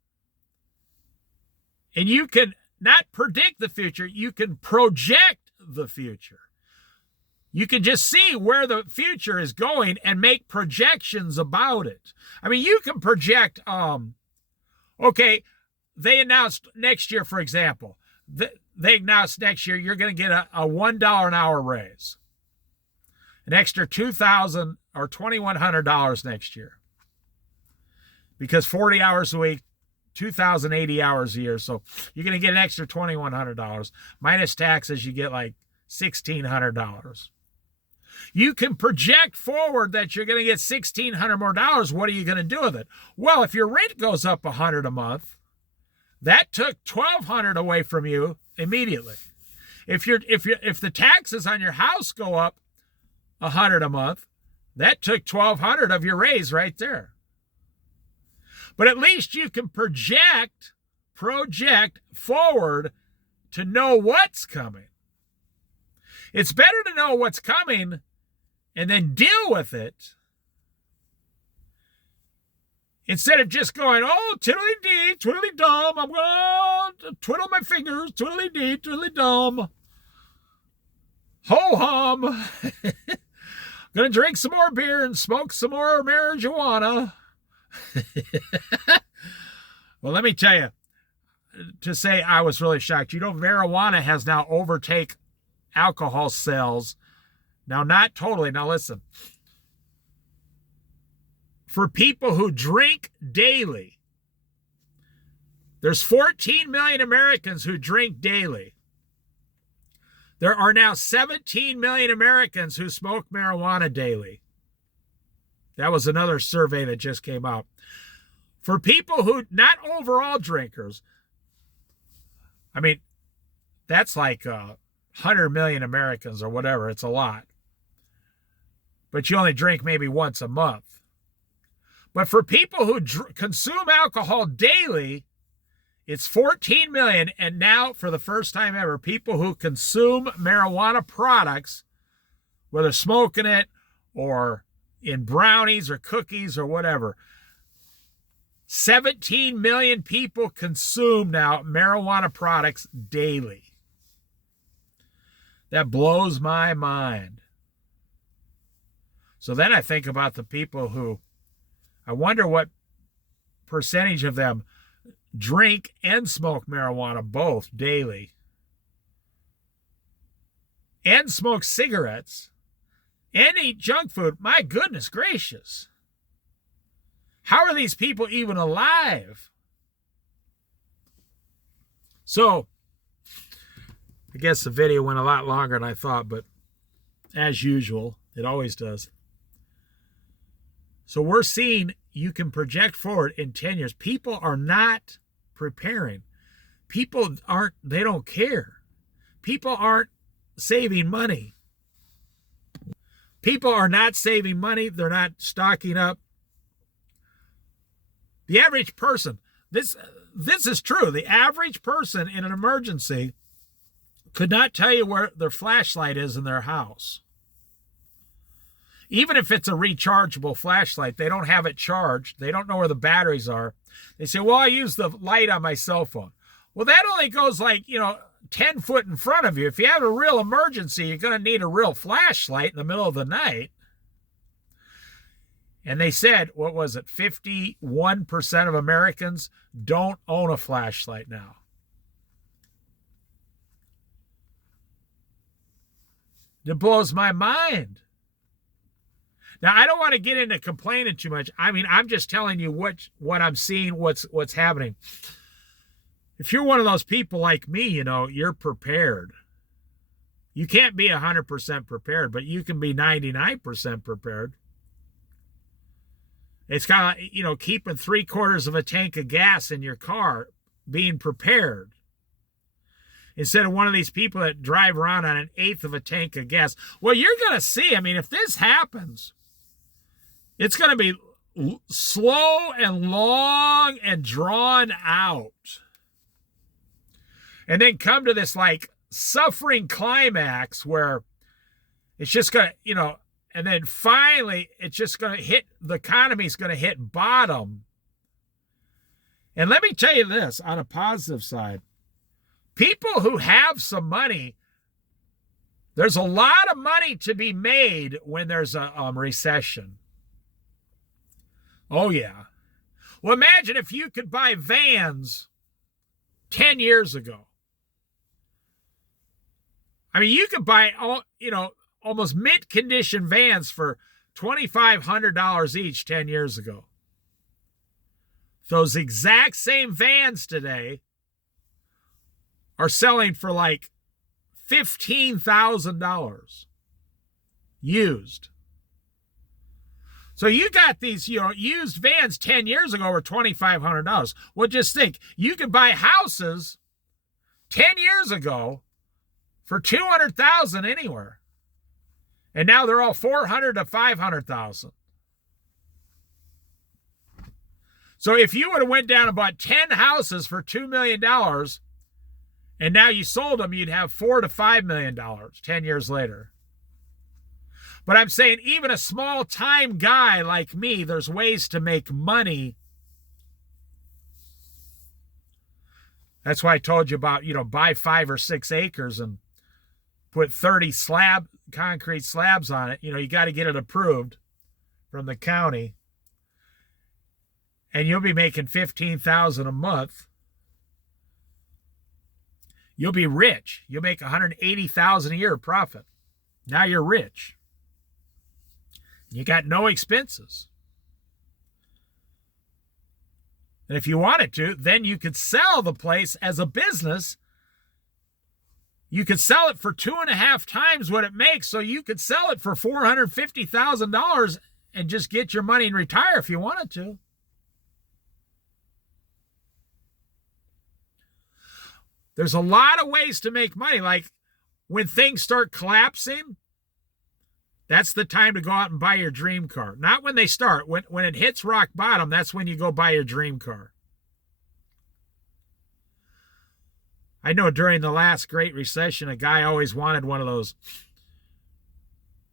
and you can not predict the future, you can project the future. You can just see where the future is going and make projections about it. I mean, you can project, okay, they announced next year, for example, they announced next year you're going to get a $1 an hour raise. An extra $2,000 or $2,100 next year. Because 40 hours a week, 2,080 hours a year. So you're going to get an extra $2,100. Minus taxes, you get like $1,600. You can project forward that you're going to get $1,600 more dollars. What are you going to do with it? Well, if your rent goes up $100 a month, that took $1,200 away from you immediately. If the taxes on your house go up $100 a month, that took $1,200 of your raise right there. But at least you can project forward to know what's coming. It's better to know what's coming and then deal with it instead of just going, oh, tiddly-dee, twiddly-dum, I'm going to twiddle my fingers, twiddly-dee, twiddly-dum, ho-hum, going to drink some more beer and smoke some more marijuana. Well, let me tell you, to say I was really shocked. You know, marijuana has now overtaken alcohol sales. Now, not totally. Now, listen. For people who drink daily, there's 14 million Americans who drink daily. There are now 17 million Americans who smoke marijuana daily. That was another survey that just came out. For people who, not overall drinkers, I mean, that's like 100 million Americans or whatever. It's a lot. But you only drink maybe once a month. But for people who consume alcohol daily, it's 14 million. And now, for the first time ever, people who consume marijuana products, whether smoking it or in brownies or cookies or whatever, 17 million people consume now marijuana products daily. That blows my mind. So then I think about the people who, I wonder what percentage of them drink and smoke marijuana both daily, and smoke cigarettes, and eat junk food. My goodness gracious. How are these people even alive? So, I guess the video went a lot longer than I thought, but as usual, it always does. So we're seeing you can project forward in 10 years. People are not preparing. People aren't, they don't care. People aren't saving money. People are not saving money. They're not stocking up. The average person, this is true. The average person in an emergency could not tell you where their flashlight is in their house. Even if it's a rechargeable flashlight, they don't have it charged. They don't know where the batteries are. They say, well, I use the light on my cell phone. Well, that only goes 10 foot in front of you. If you have a real emergency, you're going to need a real flashlight in the middle of the night. And they said, what was it? 51% of Americans don't own a flashlight now. It blows my mind. Now, I don't want to get into complaining too much. I mean, I'm just telling you what I'm seeing, what's happening. If you're one of those people like me, you're prepared. You can't be 100% prepared, but you can be 99% prepared. It's kind of, keeping 3/4 of a tank of gas in your car, being prepared. Instead of one of these people that drive around on 1/8 of a tank of gas. Well, you're going to see, if this happens, it's going to be slow and long and drawn out. And then come to this suffering climax where it's just going to, and then finally it's just going to hit, the economy's going to hit bottom. And let me tell you this, on a positive side, people who have some money, there's a lot of money to be made when there's a recession. Oh, yeah. Well, imagine if you could buy vans 10 years ago. You could buy, almost mint-condition vans for $2,500 each 10 years ago. Those exact same vans today are selling for $15,000 used. So you got these, used vans 10 years ago were $2,500. Well, just think, you could buy houses 10 years ago for $200,000 anywhere. And now they're all $400,000 to $500,000. So if you would have went down and bought 10 houses for $2 million, and now you sold them, you'd have $4 to $5 million 10 years later. But I'm saying even a small-time guy like me, there's ways to make money. That's why I told you about, buy 5 or 6 acres and put 30 concrete slabs on it. You got to get it approved from the county. And you'll be making $15,000 a month. You'll be rich. You'll make $180,000 a year profit. Now you're rich. You got no expenses. And if you wanted to, then you could sell the place as a business. You could sell it for 2.5 times what it makes. So you could sell it for $450,000 and just get your money and retire if you wanted to. There's a lot of ways to make money. Like when things start collapsing, that's the time to go out and buy your dream car. Not when they start. When it hits rock bottom, that's when you go buy your dream car. I know during the last Great Recession, a guy always wanted one of those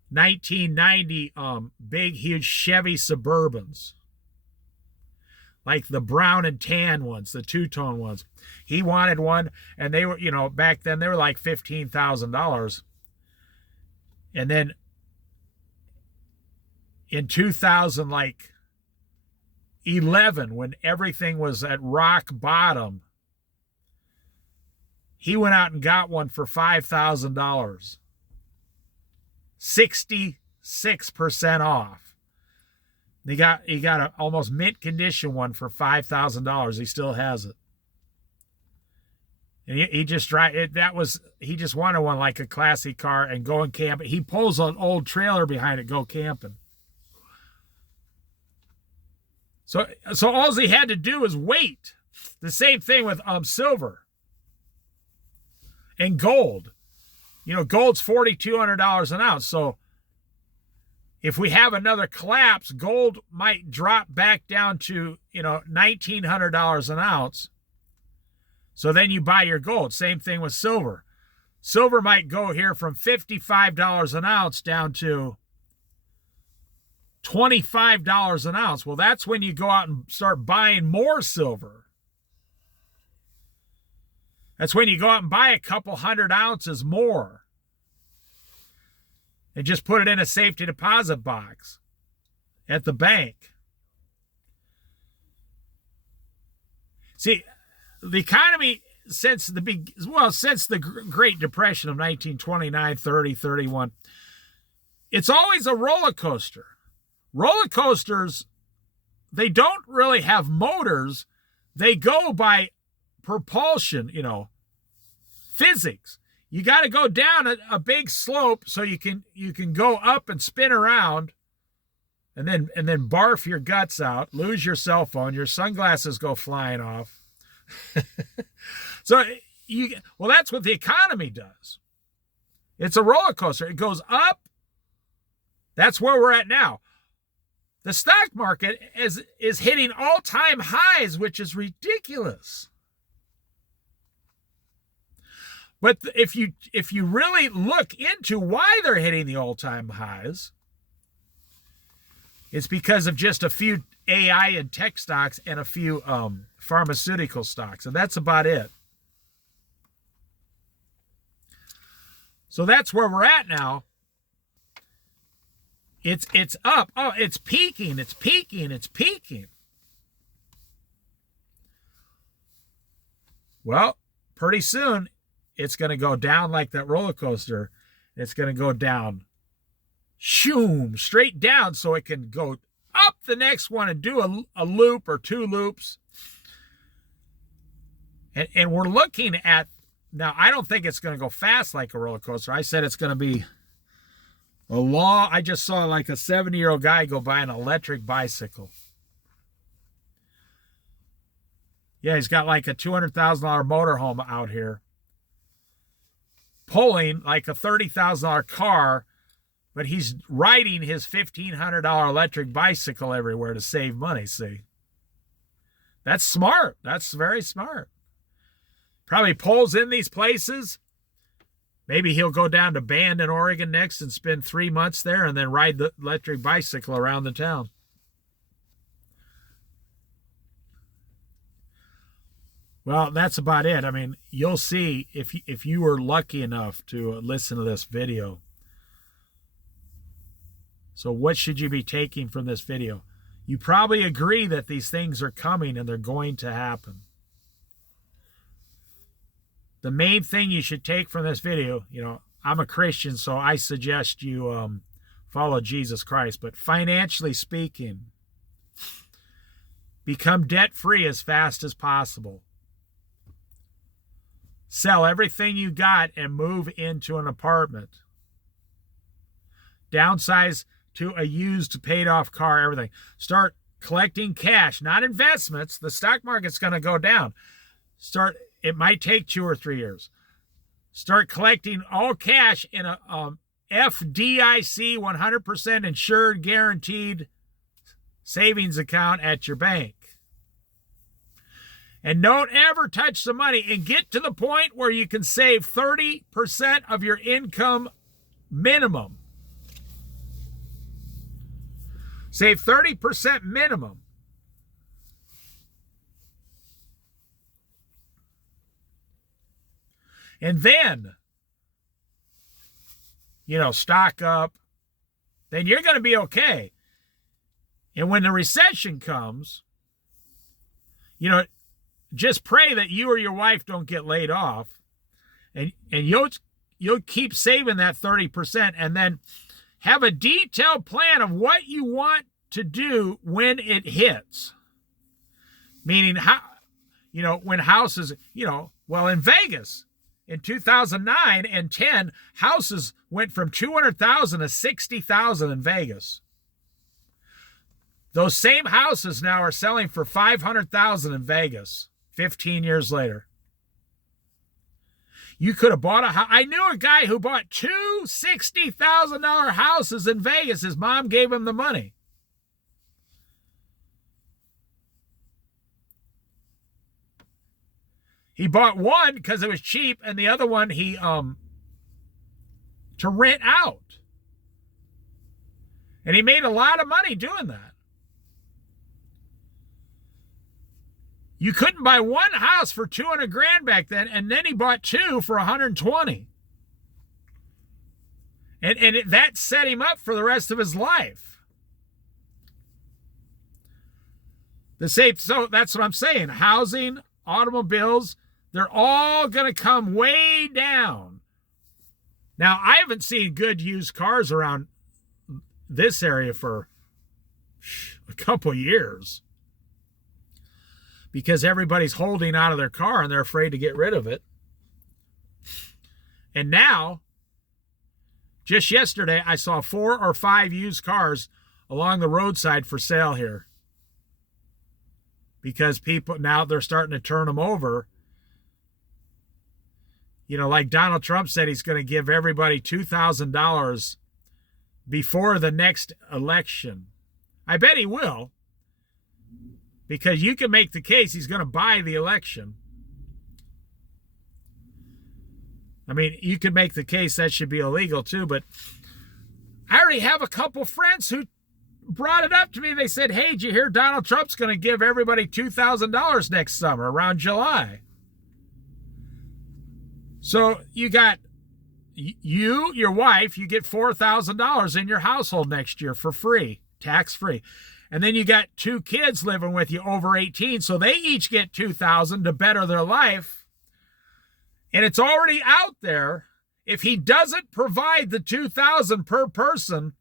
1990 big, huge Chevy Suburbans. Like the brown and tan ones, the two-tone ones. He wanted one, and they were, back then they were like $15,000. And then in 2011, when everything was at rock bottom, he went out and got one for $5,000. 66% off. He got an almost mint condition one for $5,000. He still has it. And he just he just wanted one like a classy car and going camping. He pulls an old trailer behind it, go camping. So all he had to do is wait. The same thing with silver and gold. You know, gold's $4,200 an ounce. So if we have another collapse, gold might drop back down to, $1,900 an ounce. So then you buy your gold. Same thing with silver. Silver might go here from $55 an ounce down to $25 an ounce. Well, that's when you go out and start buying more silver. That's when you go out and buy a couple 100 ounces more and just put it in a safety deposit box at the bank. See, the economy since the Great Depression of 1929, 30, 31, it's always a roller coaster. Roller coasters, they don't really have motors. They go by propulsion, physics. You got to go down a big slope so you can go up and spin around and then barf your guts out, lose your cell phone, your sunglasses go flying off. That's what the economy does. It's a roller coaster. It goes up. That's where we're at now. The stock market is hitting all-time highs, which is ridiculous. But if you really look into why they're hitting the all-time highs, it's because of just a few AI and tech stocks and a few pharmaceutical stocks, and that's about it. So that's where we're at now. It's up. Oh, it's peaking. It's peaking. It's peaking. Well, pretty soon it's going to go down like that roller coaster. It's going to go down, shoom, straight down, so it can go up the next one and do a loop or two loops. And we're looking at, now I don't think it's going to go fast like a roller coaster. I said it's going to be I just saw like a 70-year-old guy go buy an electric bicycle. Yeah, he's got like a $200,000 motorhome out here, pulling like a $30,000 car, but he's riding his $1,500 electric bicycle everywhere to save money, see? That's smart. That's very smart. Probably pulls in these places. Maybe he'll go down to Bend in Oregon next and spend 3 months there and then ride the electric bicycle around the town. Well, that's about it. I mean, you'll see if you were lucky enough to listen to this video. So what should you be taking from this video? You probably agree that these things are coming and they're going to happen. The main thing you should take from this video, I'm a Christian, so I suggest you follow Jesus Christ. But financially speaking, become debt-free as fast as possible. Sell everything you got and move into an apartment. Downsize to a used, paid-off car, everything. Start collecting cash, not investments. The stock market's going to go down. It might take 2 or 3 years. Start collecting all cash in a FDIC, 100% insured, guaranteed savings account at your bank. And don't ever touch the money, and get to the point where you can save 30% of your income minimum. Save 30% minimum. And then stock up, then you're going to be okay. And when the recession comes, just pray that you or your wife don't get laid off, and you'll keep saving that 30%, and then have a detailed plan of what you want to do when it hits. Meaning, when houses, in Vegas in 2009 and 10, houses went from 200,000 to 60,000 in Vegas. Those same houses now are selling for 500,000 in Vegas 15 years later. You could have bought a house. I knew a guy who bought two $60,000 houses in Vegas. His mom gave him the money. He bought one because it was cheap, and the other one he to rent out. And he made a lot of money doing that. You couldn't buy one house for 200 grand back then, and then he bought two for 120. And that set him up for the rest of his life. So that's what I'm saying. Housing, automobiles, they're all going to come way down. Now, I haven't seen good used cars around this area for a couple years, because everybody's holding out of their car and they're afraid to get rid of it. And now, just yesterday, I saw 4 or 5 used cars along the roadside for sale here, because people, now they're starting to turn them over. Like Donald Trump said, he's going to give everybody $2,000 before the next election. I bet he will, because you can make the case he's going to buy the election. I mean, you could make the case that should be illegal too, but I already have a couple friends who brought it up to me. They said, hey, did you hear Donald Trump's going to give everybody $2,000 next summer around July? So you got your wife, you get $4,000 in your household next year for free, tax-free. And then you got 2 kids living with you over 18, so they each get $2,000 to better their life. And it's already out there. If he doesn't provide the $2,000 per person,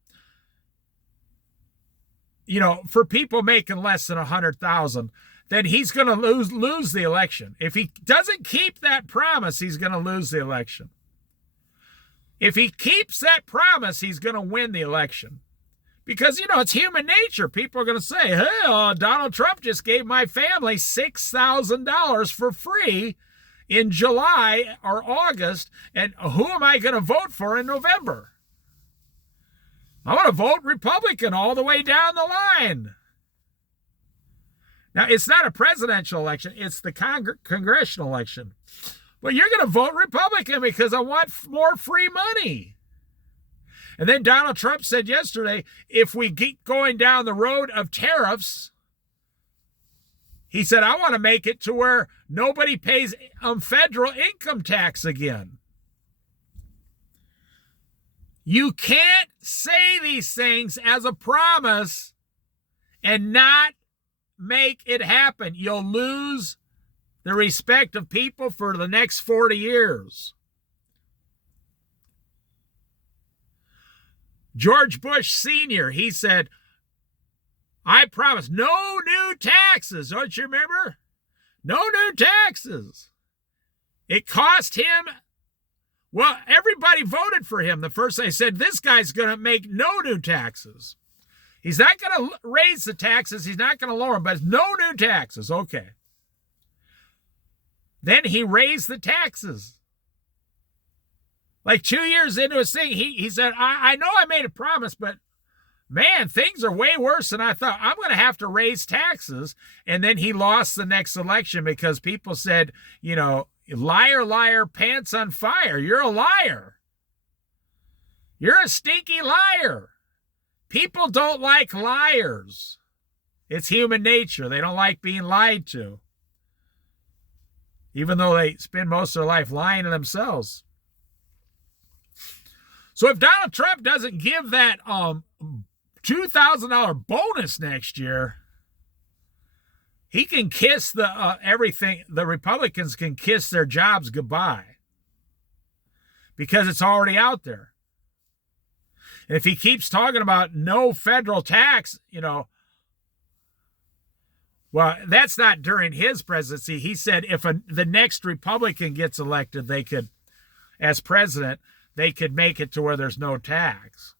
for people making less than $100,000, then he's going to lose the election. If he doesn't keep that promise, he's going to lose the election. If he keeps that promise, he's going to win the election. Because, it's human nature. People are going to say, hey, Donald Trump just gave my family $6,000 for free in July or August, and who am I going to vote for in November? I want to vote Republican all the way down the line. Now, it's not a presidential election. It's the congressional election. Well, you're going to vote Republican because I want more free money. And then Donald Trump said yesterday, if we keep going down the road of tariffs, he said, I want to make it to where nobody pays federal income tax again. You can't say these things as a promise and not make it happen. You'll lose the respect of people for the next 40 years. George Bush Sr., he said, I promise no new taxes. Don't you remember? No new taxes. It cost him, well, everybody voted for him. The first they said, this guy's going to make no new taxes. He's not going to raise the taxes. He's not going to lower them, but no new taxes. Okay. Then he raised the taxes. Like 2 years into his thing, he said, I know I made a promise, but man, things are way worse than I thought. I'm going to have to raise taxes. And then he lost the next election because people said, liar, liar, pants on fire. You're a liar. You're a stinky liar. People don't like liars. It's human nature. They don't like being lied to, even though they spend most of their life lying to themselves. So if Donald Trump doesn't give that $2,000 bonus next year, he can kiss the everything. The Republicans can kiss their jobs goodbye because it's already out there. And if he keeps talking about no federal tax, well, that's not during his presidency. He said if the next Republican gets elected, they could, as president, they could make it to where there's no tax.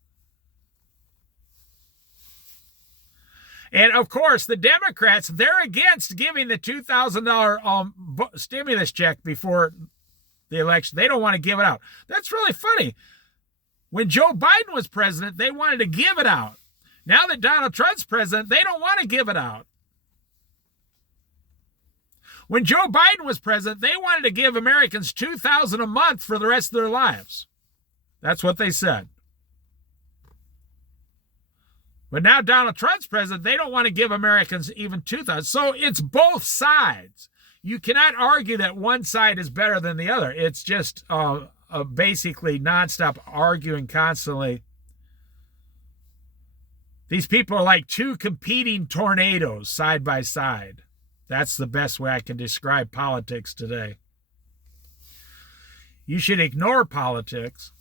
And, of course, the Democrats, they're against giving the $2,000 stimulus check before the election. They don't want to give it out. That's really funny. When Joe Biden was president, they wanted to give it out. Now that Donald Trump's president, they don't want to give it out. When Joe Biden was president, they wanted to give Americans $2,000 a month for the rest of their lives. That's what they said. But now Donald Trump's president, they don't want to give Americans even $2,000. So it's both sides. You cannot argue that one side is better than the other. It's just basically nonstop arguing constantly. These people are like two competing tornadoes side by side. That's the best way I can describe politics today. You should ignore politics.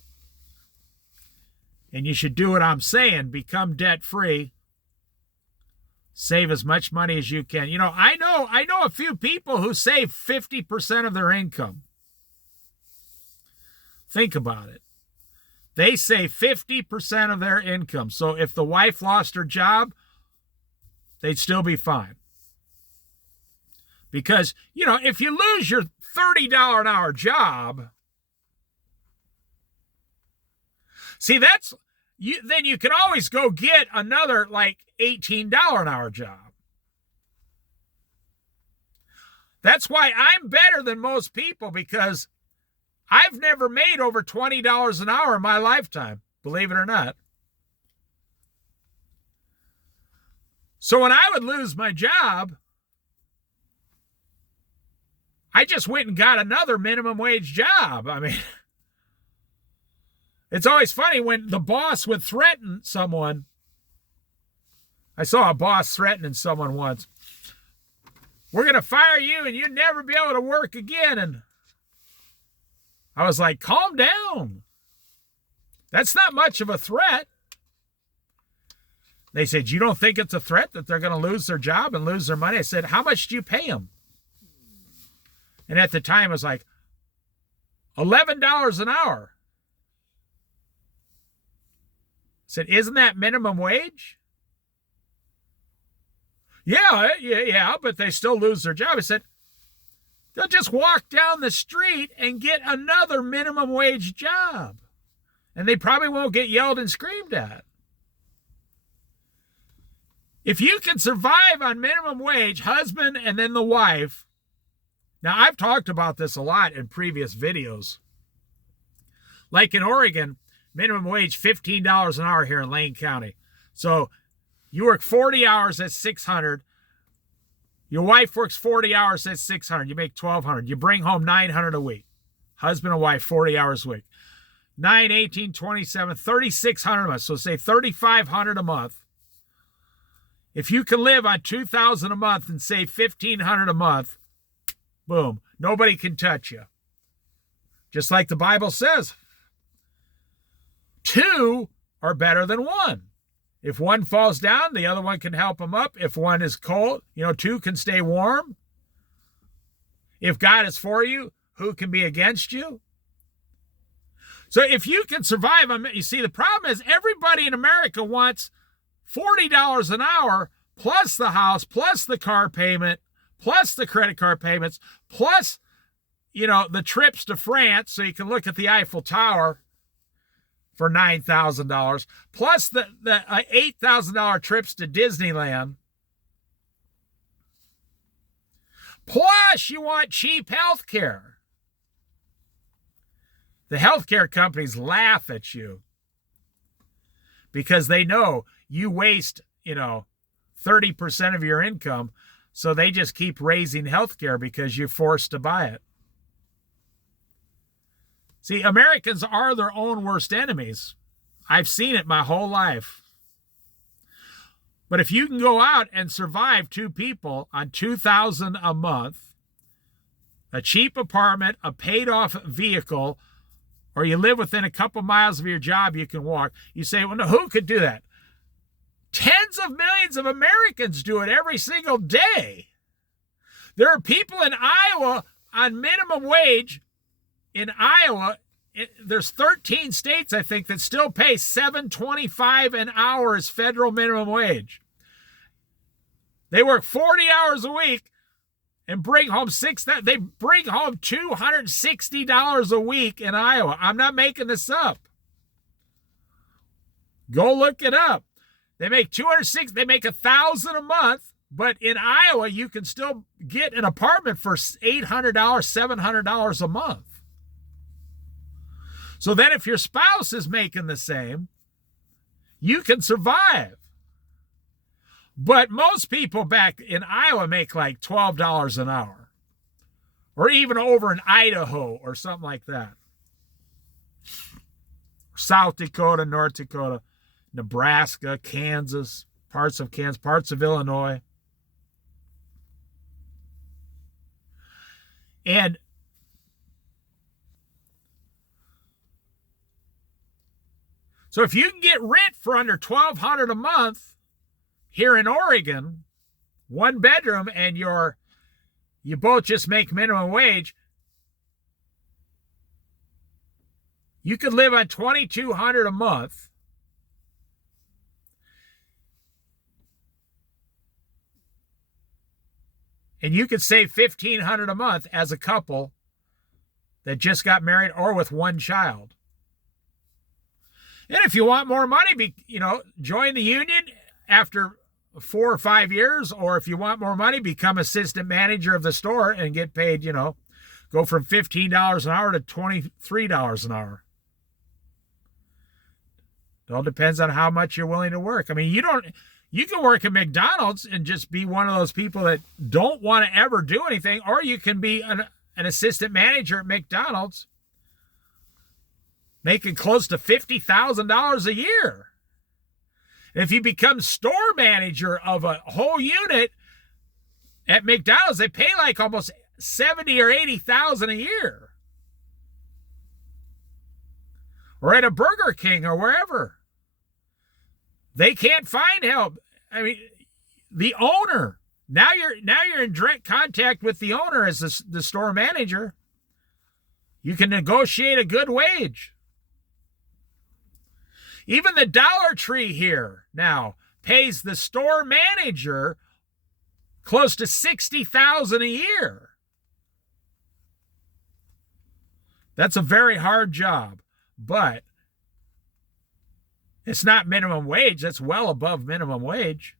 And you should do what I'm saying. Become debt-free. Save as much money as you can. I know a few people who save 50% of their income. Think about it. They save 50% of their income. So if the wife lost her job, they'd still be fine. Because, if you lose your $30 an hour job, see, then you can always go get another like $18 an hour job. That's why I'm better than most people, because I've never made over $20 an hour in my lifetime, believe it or not. So when I would lose my job, I just went and got another minimum wage job. I mean, it's always funny when the boss would threaten someone. I saw a boss threatening someone once. We're going to fire you and you'll never be able to work again. And I was like, calm down. That's not much of a threat. They said, you don't think it's a threat that they're going to lose their job and lose their money? I said, how much do you pay them? And at the time, it was like $11 an hour. I said, isn't that minimum wage? Yeah, but they still lose their job. I said, they'll just walk down the street and get another minimum wage job. And they probably won't get yelled and screamed at. If you can survive on minimum wage, husband and then the wife. Now, I've talked about this a lot in previous videos. Like in Oregon, minimum wage $15 an hour here in Lane County. So you work 40 hours at $600. Your wife works 40 hours at $600. You make $1,200. You bring home $900 a week. Husband and wife, 40 hours a week. 9, 18, 27, $3,600 a month. So say $3,500 a month. If you can live on $2,000 a month and save $1,500 a month, boom, nobody can touch you. Just like the Bible says, 2 are better than 1. If one falls down, the other one can help him up. If one is cold, 2 can stay warm. If God is for you, who can be against you? So if you can survive, you see, the problem is everybody in America wants $40 an hour plus the house, plus the car payment, plus the credit card payments, plus, the trips to France so you can look at the Eiffel Tower for $9,000, plus the $8,000 trips to Disneyland. Plus, you want cheap health care. The healthcare companies laugh at you because they know you waste, 30% of your income. So they just keep raising healthcare because you're forced to buy it. See, Americans are their own worst enemies. I've seen it my whole life. But if you can go out and survive two people on $2,000 a month, a cheap apartment, a paid-off vehicle, or you live within a couple miles of your job, you can walk. You say, well, no, who could do that? Tens of millions of Americans do it every single day. There are people in Iowa on minimum wage. In Iowa, there's 13 states, I think, that still pay $7.25 an hour as federal minimum wage. They work 40 hours a week and bring home they bring home $260 a week in Iowa. I'm not making this up. Go look it up. They make $1,000 a month, but in Iowa you can still get an apartment for $800, $700 a month. So then if your spouse is making the same, you can survive. But most people back in Iowa make like $12 an hour, or even over in Idaho or something like that. South Dakota, North Dakota, Nebraska, Kansas, parts of Illinois. And so if you can get rent for under $1,200 a month here in Oregon, one bedroom, and you both just make minimum wage, you could live on $2,200 a month. And you could save $1,500 a month as a couple that just got married or with one child. And if you want more money, join the union after 4 or 5 years, or if you want more money, become assistant manager of the store and get paid, go from $15 an hour to $23 an hour. It all depends on how much you're willing to work. I mean, you can work at McDonald's and just be one of those people that don't want to ever do anything, or you can be an assistant manager at McDonald's making close to $50,000 a year. And if you become store manager of a whole unit at McDonald's, they pay like almost $70,000 or $80,000 a year. Or at a Burger King or wherever. They can't find help. I mean, the owner. Now you're in direct contact with the owner as the store manager. You can negotiate a good wage. Even the Dollar Tree here now pays the store manager close to $60,000 a year. That's a very hard job, but it's not minimum wage. That's well above minimum wage.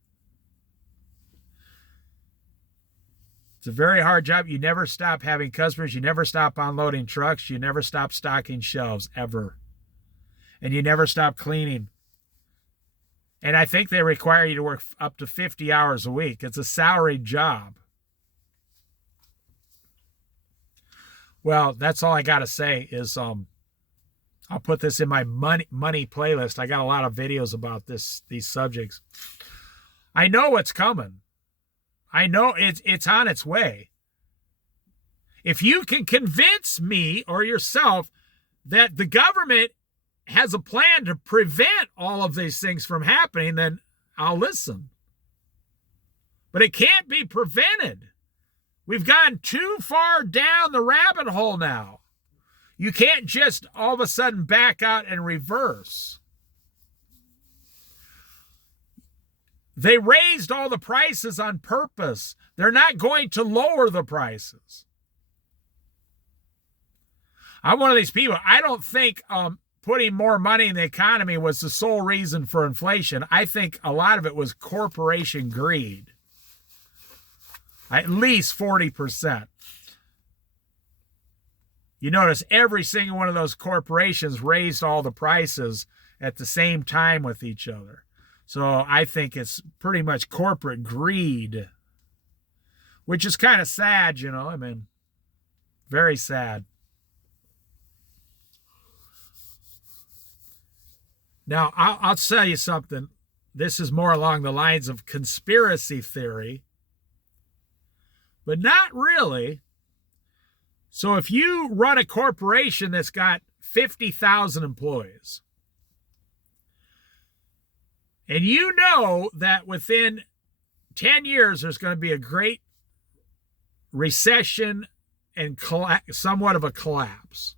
It's a very hard job. You never stop having customers. You never stop unloading trucks. You never stop stocking shelves, ever. And you never stop cleaning. And I think they require you to work up to 50 hours a week. It's a salaried job. Well, that's all I got to say is I'll put this in my money playlist. I got a lot of videos about these subjects. I know what's coming. I know it's on its way. If you can convince me or yourself that the government has a plan to prevent all of these things from happening, then I'll listen. But it can't be prevented. We've gone too far down the rabbit hole now. You can't just all of a sudden back out and reverse. They raised all the prices on purpose. They're not going to lower the prices. I'm one of these people. I don't think putting more money in the economy was the sole reason for inflation. I think a lot of it was corporation greed. At least 40%. You notice every single one of those corporations raised all the prices at the same time with each other. So I think it's pretty much corporate greed, which is kind of sad, I mean, very sad. Now, I'll tell you something. This is more along the lines of conspiracy theory, but not really. So if you run a corporation that's got 50,000 employees, and you know that within 10 years there's going to be a great recession and somewhat of a collapse,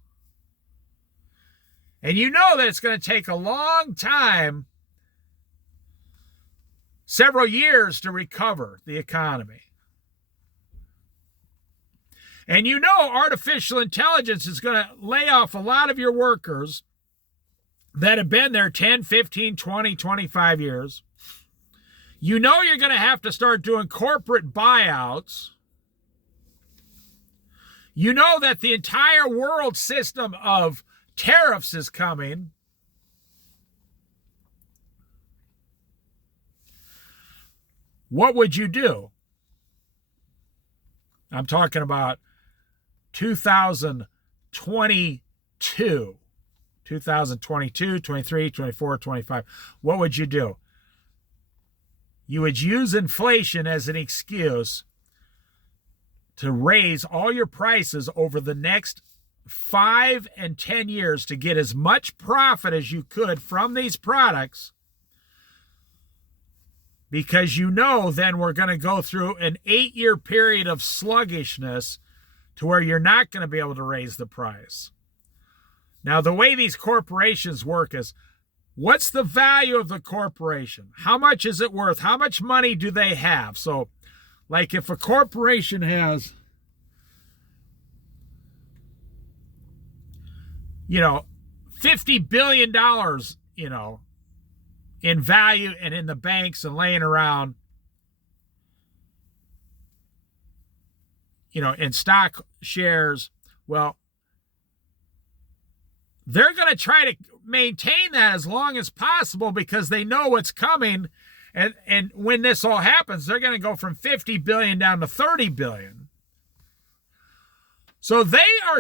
and you know that it's going to take a long time, several years, to recover the economy, and you know artificial intelligence is going to lay off a lot of your workers that have been there 10, 15, 20, 25 years. You know you're going to have to start doing corporate buyouts. You know that the entire world system of tariffs is coming. What would you do? I'm talking about 2022, 23, 24, 25. What would you do? You would use inflation as an excuse to raise all your prices over the next 5 and 10 years to get as much profit as you could from these products, because you know then we're going to go through an 8-year period of sluggishness to where you're not going to be able to raise the price. Now, the way these corporations work is, what's the value of the corporation? How much is it worth? How much money do they have? So, like if a corporation has, $50 billion, in value and in the banks and laying around, in stock shares, well, they're going to try to maintain that as long as possible because they know what's coming. And when this all happens, they're going to go from 50 billion down to 30 billion. So they are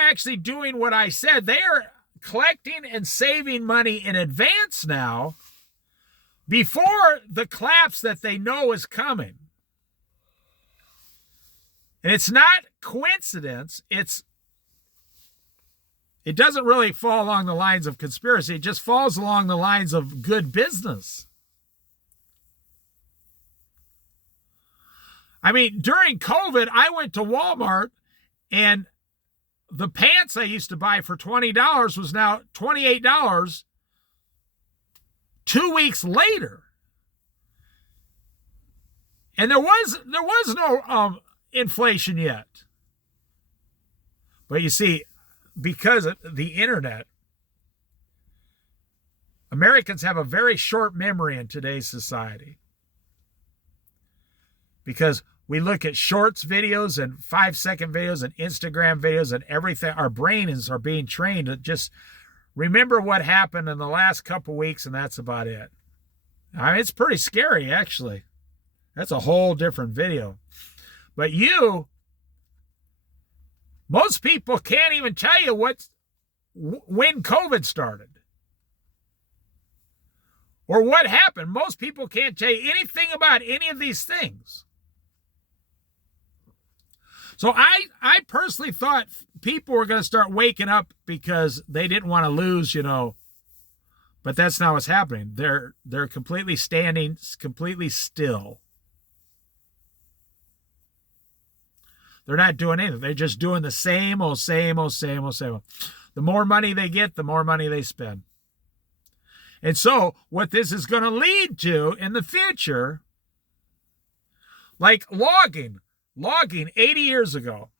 actually doing what I said. They are collecting and saving money in advance now before the collapse that they know is coming. And it's not coincidence. It doesn't really fall along the lines of conspiracy. It just falls along the lines of good business. I mean, during COVID, I went to Walmart, and the pants I used to buy for $20 was now $28 2 weeks later. And there was no inflation yet. But you see, because of the internet, Americans have a very short memory in today's society. Because we look at shorts videos and 5-second videos and Instagram videos and everything. Our brains are being trained to just remember what happened in the last couple weeks, and that's about it. I mean, it's pretty scary, actually. That's a whole different video. But most people can't even tell you when COVID started or what happened. Most people can't tell you anything about any of these things. So I personally thought people were going to start waking up because they didn't want to lose, but that's not what's happening. They're completely standing, completely still. They're not doing anything. They're just doing the same old. The more money they get, the more money they spend. And so what this is going to lead to in the future, like logging 80 years ago,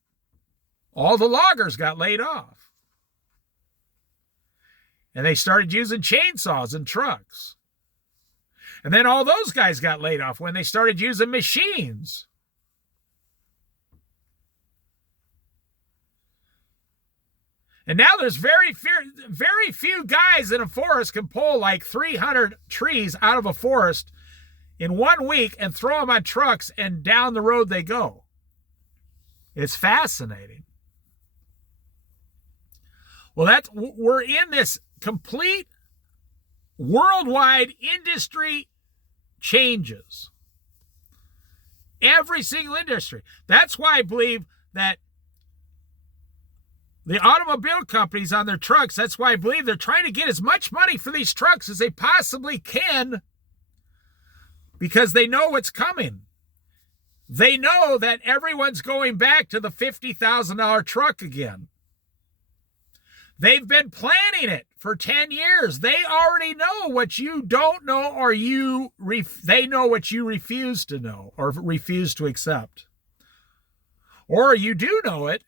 all the loggers got laid off. And they started using chainsaws and trucks. And then all those guys got laid off when they started using machines. And now there's very few guys in a forest can pull like 300 trees out of a forest in 1 week and throw them on trucks, and down the road they go. It's fascinating. Well, we're in this complete worldwide industry changes. Every single industry. That's why I believe that the automobile companies on their trucks, that's why I believe they're trying to get as much money for these trucks as they possibly can, because they know what's coming. They know that everyone's going back to the $50,000 truck again. They've been planning it for 10 years. They already know what you don't know, or they know what you refuse to know or refuse to accept. Or you do know it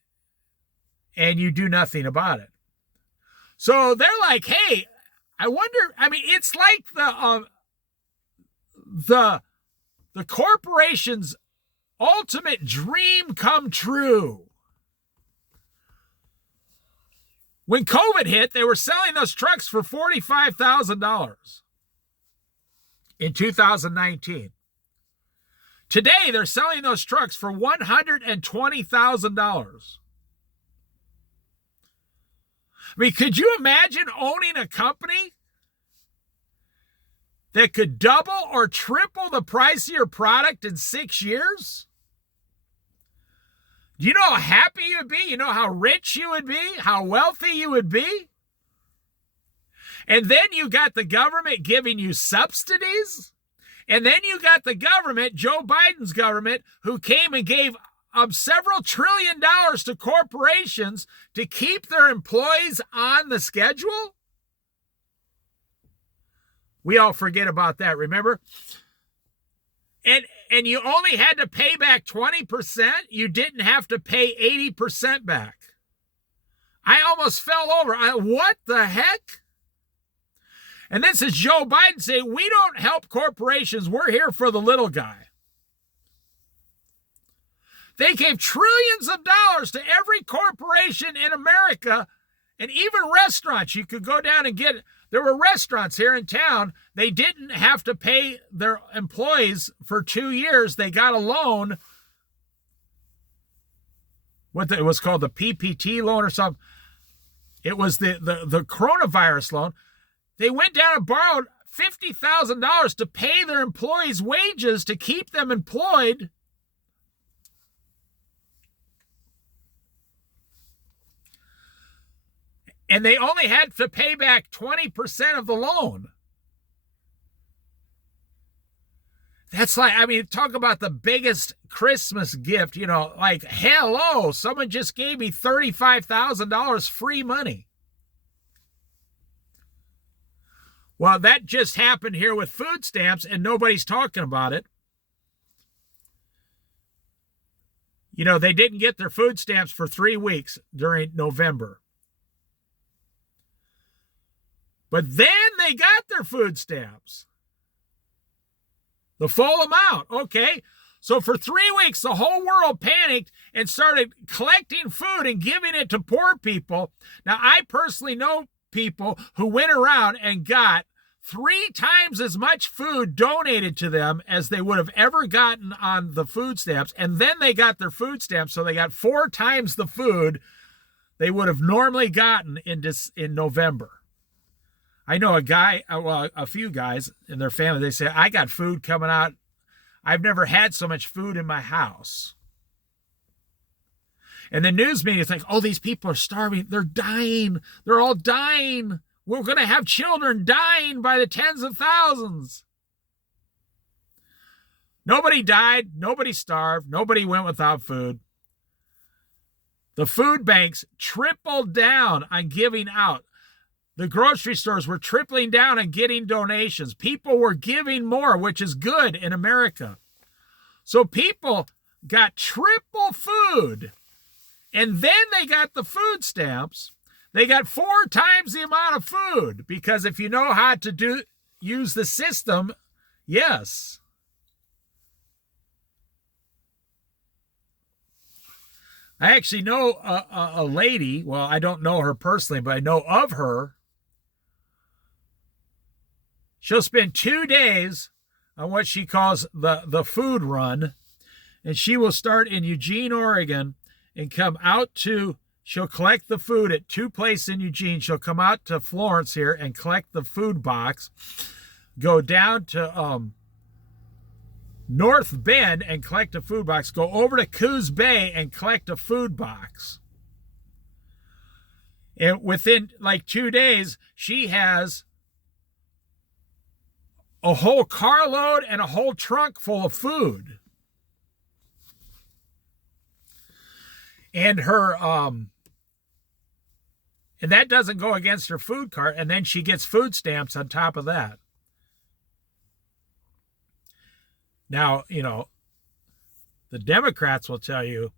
and you do nothing about it. So they're like, hey, I wonder, I mean, it's like the corporation's ultimate dream come true. When COVID hit, they were selling those trucks for $45,000 in 2019. Today, they're selling those trucks for $120,000. I mean, could you imagine owning a company that could double or triple the price of your product in 6 years? Do you know how happy you would be? You know how rich you would be? How wealthy you would be? And then you got the government giving you subsidies. And then you got the government, Joe Biden's government, who came and gave several $1 trillion to corporations to keep their employees on the schedule. We all forget about that, remember? And you only had to pay back 20%. You didn't have to pay 80% back. I almost fell over. What the heck? And this is Joe Biden saying, we don't help corporations. We're here for the little guy. They gave trillions of dollars to every corporation in America, and even restaurants. You could go down and get, there were restaurants here in town. They didn't have to pay their employees for 2 years. They got a loan. It was called the PPP loan or something. It was the coronavirus loan. They went down and borrowed $50,000 to pay their employees' wages to keep them employed. And they only had to pay back 20% of the loan. That's like, I mean, talk about the biggest Christmas gift, you know, like, hello, someone just gave me $35,000 free money. Well, that just happened here with food stamps, and nobody's talking about it. You know, they didn't get their food stamps for 3 weeks during November. But then they got their food stamps. The full amount. Okay. So for 3 weeks, the whole world panicked and started collecting food and giving it to poor people. Now, I personally know people who went around and got 3 times as much food donated to them as they would have ever gotten on the food stamps. And then they got their food stamps, so they got 4 times the food they would have normally gotten in November. I know a few guys in their family, they say, I got food coming out. I've never had so much food in my house. And the news media think, oh, these people are starving. They're dying. They're all dying. We're going to have children dying by the tens of thousands. Nobody died. Nobody starved. Nobody went without food. The food banks tripled down on giving out. The grocery stores were tripling down and getting donations. People were giving more, which is good in America. So people got triple food. And then they got the food stamps. They got 4 times the amount of food. Because if you know how to use the system, yes. I actually know a lady. Well, I don't know her personally, but I know of her. She'll spend 2 days on what she calls the food run. And she will start in Eugene, Oregon, and come out to She'll collect the food at 2 places in Eugene. She'll come out to Florence here and collect the food box, go down to North Bend and collect a food box, go over to Coos Bay and collect a food box. And within like 2 days, she has a whole carload and a whole trunk full of food. And her, and that doesn't go against her food cart. And then she gets food stamps on top of that. Now, you know, the Democrats will tell you,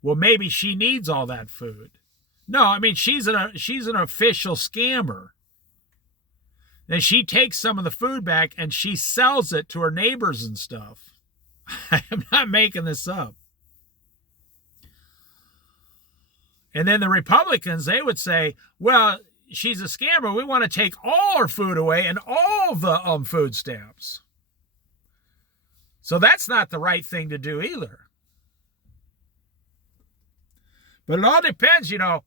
well, maybe she needs all that food. No, I mean, she's an official scammer. And she takes some of the food back and she sells it to her neighbors and stuff. I am not making this up. And then the Republicans, they would say, well, she's a scammer. We want to take all her food away and all the food stamps. So that's not the right thing to do either. But it all depends, you know.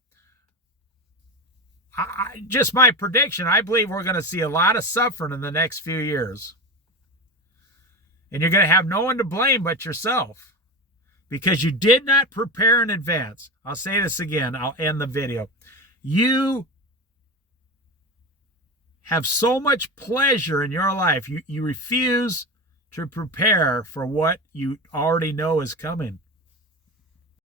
Just my prediction, I believe we're going to see a lot of suffering in the next few years. And you're going to have no one to blame but yourself. Because you did not prepare in advance. I'll say this again. I'll end the video. You have so much pleasure in your life. You refuse to prepare for what you already know is coming.